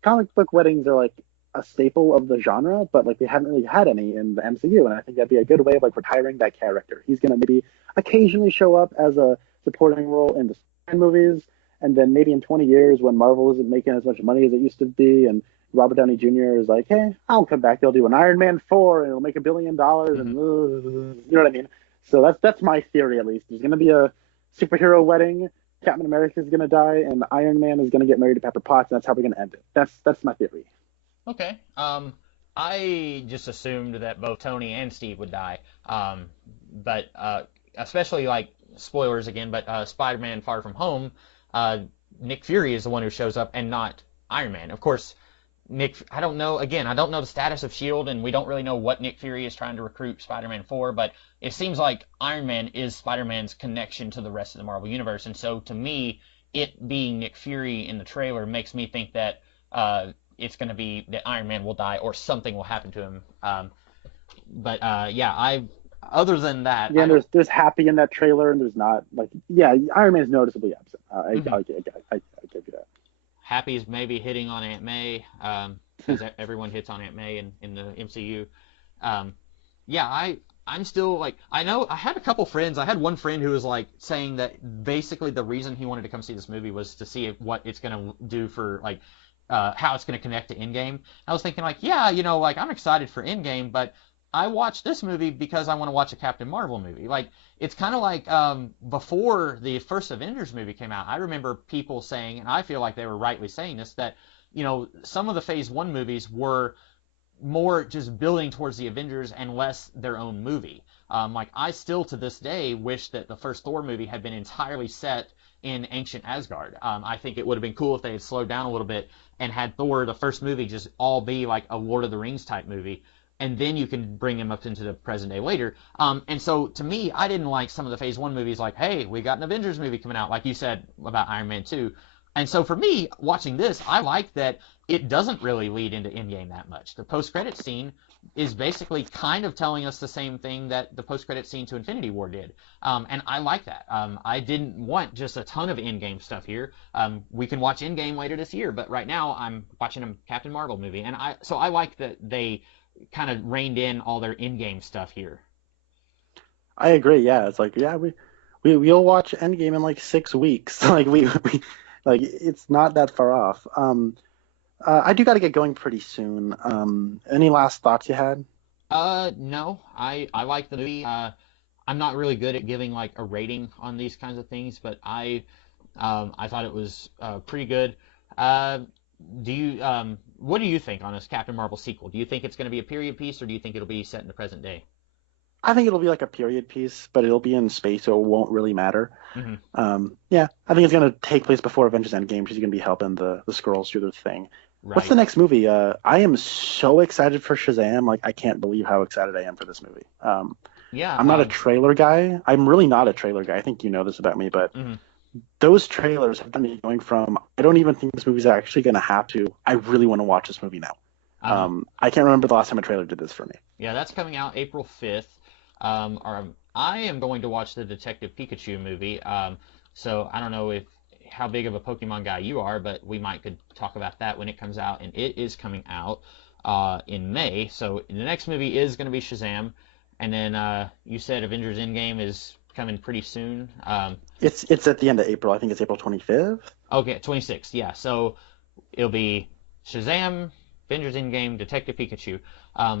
comic book weddings are like a staple of the genre, but like they haven't really had any in the MCU. And I think that'd be a good way of like retiring that character. He's going to maybe occasionally show up as a supporting role in the Spider-Man movies. And then maybe in 20 years when Marvel isn't making as much money as it used to be and Robert Downey Jr. is like, hey, I'll come back. They'll do an Iron Man 4 and it'll make $1 billion. Mm-hmm. And you know what I mean? So that's my theory, at least. There's going to be a superhero wedding, Captain America is going to die, and Iron Man is going to get married to Pepper Potts, and that's how we're going to end it. That's my theory. Okay. I just assumed that both Tony and Steve would die. But especially like spoilers again, but Spider-Man: Far From Home, Nick Fury is the one who shows up and not Iron Man. Of course, I don't know the status of S.H.I.E.L.D., and we don't really know what Nick Fury is trying to recruit Spider-Man for, but it seems like Iron Man is Spider-Man's connection to the rest of the Marvel Universe, and so to me, it being Nick Fury in the trailer makes me think that it's going to be that Iron Man will die or something will happen to him. Other than that... Yeah, there's Happy in that trailer, and there's not, like, yeah, Iron Man is noticeably absent. I give you that. Happy's maybe hitting on Aunt May, because everyone hits on Aunt May in the MCU. I'm still like, I know I had a couple friends. I had one friend who was like saying that basically the reason he wanted to come see this movie was to see what it's going to do for like how it's going to connect to Endgame. I was thinking like, yeah, you know, like I'm excited for Endgame, but I watched this movie because I want to watch a Captain Marvel movie. Like, it's kind of like before the first Avengers movie came out, I remember people saying, and I feel like they were rightly saying this, that, you know, some of the Phase 1 movies were more just building towards the Avengers and less their own movie. Like, I still to this day wish that the first Thor movie had been entirely set in ancient Asgard. I think it would have been cool if they had slowed down a little bit and had Thor, the first movie, just all be like a Lord of the Rings type movie. And then you can bring him up into the present day later. And so, to me, I didn't like some of the Phase 1 movies like, hey, we got an Avengers movie coming out, like you said about Iron Man 2. And so, for me, watching this, I like that it doesn't really lead into Endgame that much. The post-credit scene is basically kind of telling us the same thing that the post-credit scene to Infinity War did, and I like that. I didn't want just a ton of Endgame stuff here. We can watch Endgame later this year, but right now I'm watching a Captain Marvel movie, and I like that they kind of reined in all their Endgame stuff here. I agree. Yeah, it's like we'll watch Endgame in like 6 weeks. Like we like it's not that far off. I do got to get going pretty soon. Any last thoughts you had? No, I like the movie. I'm not really good at giving like a rating on these kinds of things, but I thought it was pretty good. What do you think on this Captain Marvel sequel? Do you think it's going to be a period piece, or do you think it'll be set in the present day? I think it'll be like a period piece, but it'll be in space, so it won't really matter. Yeah, I think it's going to take place before Avengers Endgame. She's going to be helping the Skrulls do their thing. Right. What's the next movie? I am so excited for Shazam. Like, I can't believe how excited I am for this movie. Yeah, I'm not a trailer guy. I'm really not a trailer guy. I think you know this about me, but those trailers have got me going from, I don't even think this movie's actually going to have to, I really want to watch this movie now. I can't remember the last time a trailer did this for me. Yeah, that's coming out April 5th. I am going to watch the Detective Pikachu movie. So I don't know how big of a Pokemon guy you are, but we could talk about that when it comes out, and it is coming out in May. So the next movie is going to be Shazam, and then you said Avengers Endgame is coming pretty soon. It's at the end of April. I think it's April 25th. Okay, 26th. Yeah, so it'll be Shazam, Avengers Endgame, Detective Pikachu.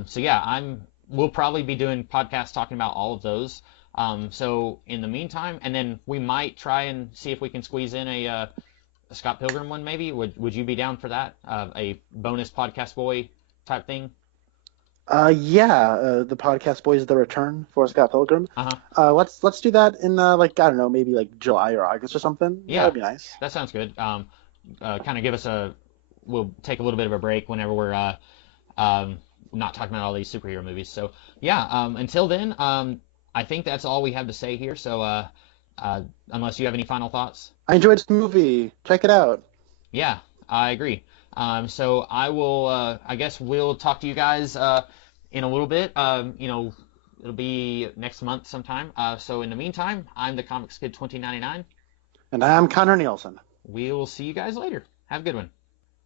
So yeah, we'll probably be doing podcasts talking about all of those. So in the meantime, and then we might try and see if we can squeeze in a Scott Pilgrim one maybe. Would you be down for that? A bonus podcast boy type thing? The podcast boys, the return for Scott Pilgrim. Let's do that in like, I don't know, maybe like July or August or something. Yeah, that'd be nice. That sounds good. Kind of give us we'll take a little bit of a break whenever we're not talking about all these superhero movies. So yeah, until then, I think that's all we have to say here. So unless you have any final thoughts. I enjoyed this movie. Check it out. Yeah, I agree. So I will. I guess we'll talk to you guys in a little bit. It'll be next month sometime. So in the meantime, I'm the Comics Kid 2099. And I'm Conner Nielsen. We will see you guys later. Have a good one.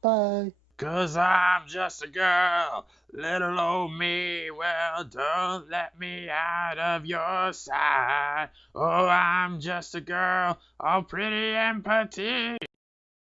Bye. 'Cause I'm just a girl, little old me, well, don't let me out of your sight. Oh, I'm just a girl, all pretty and petite.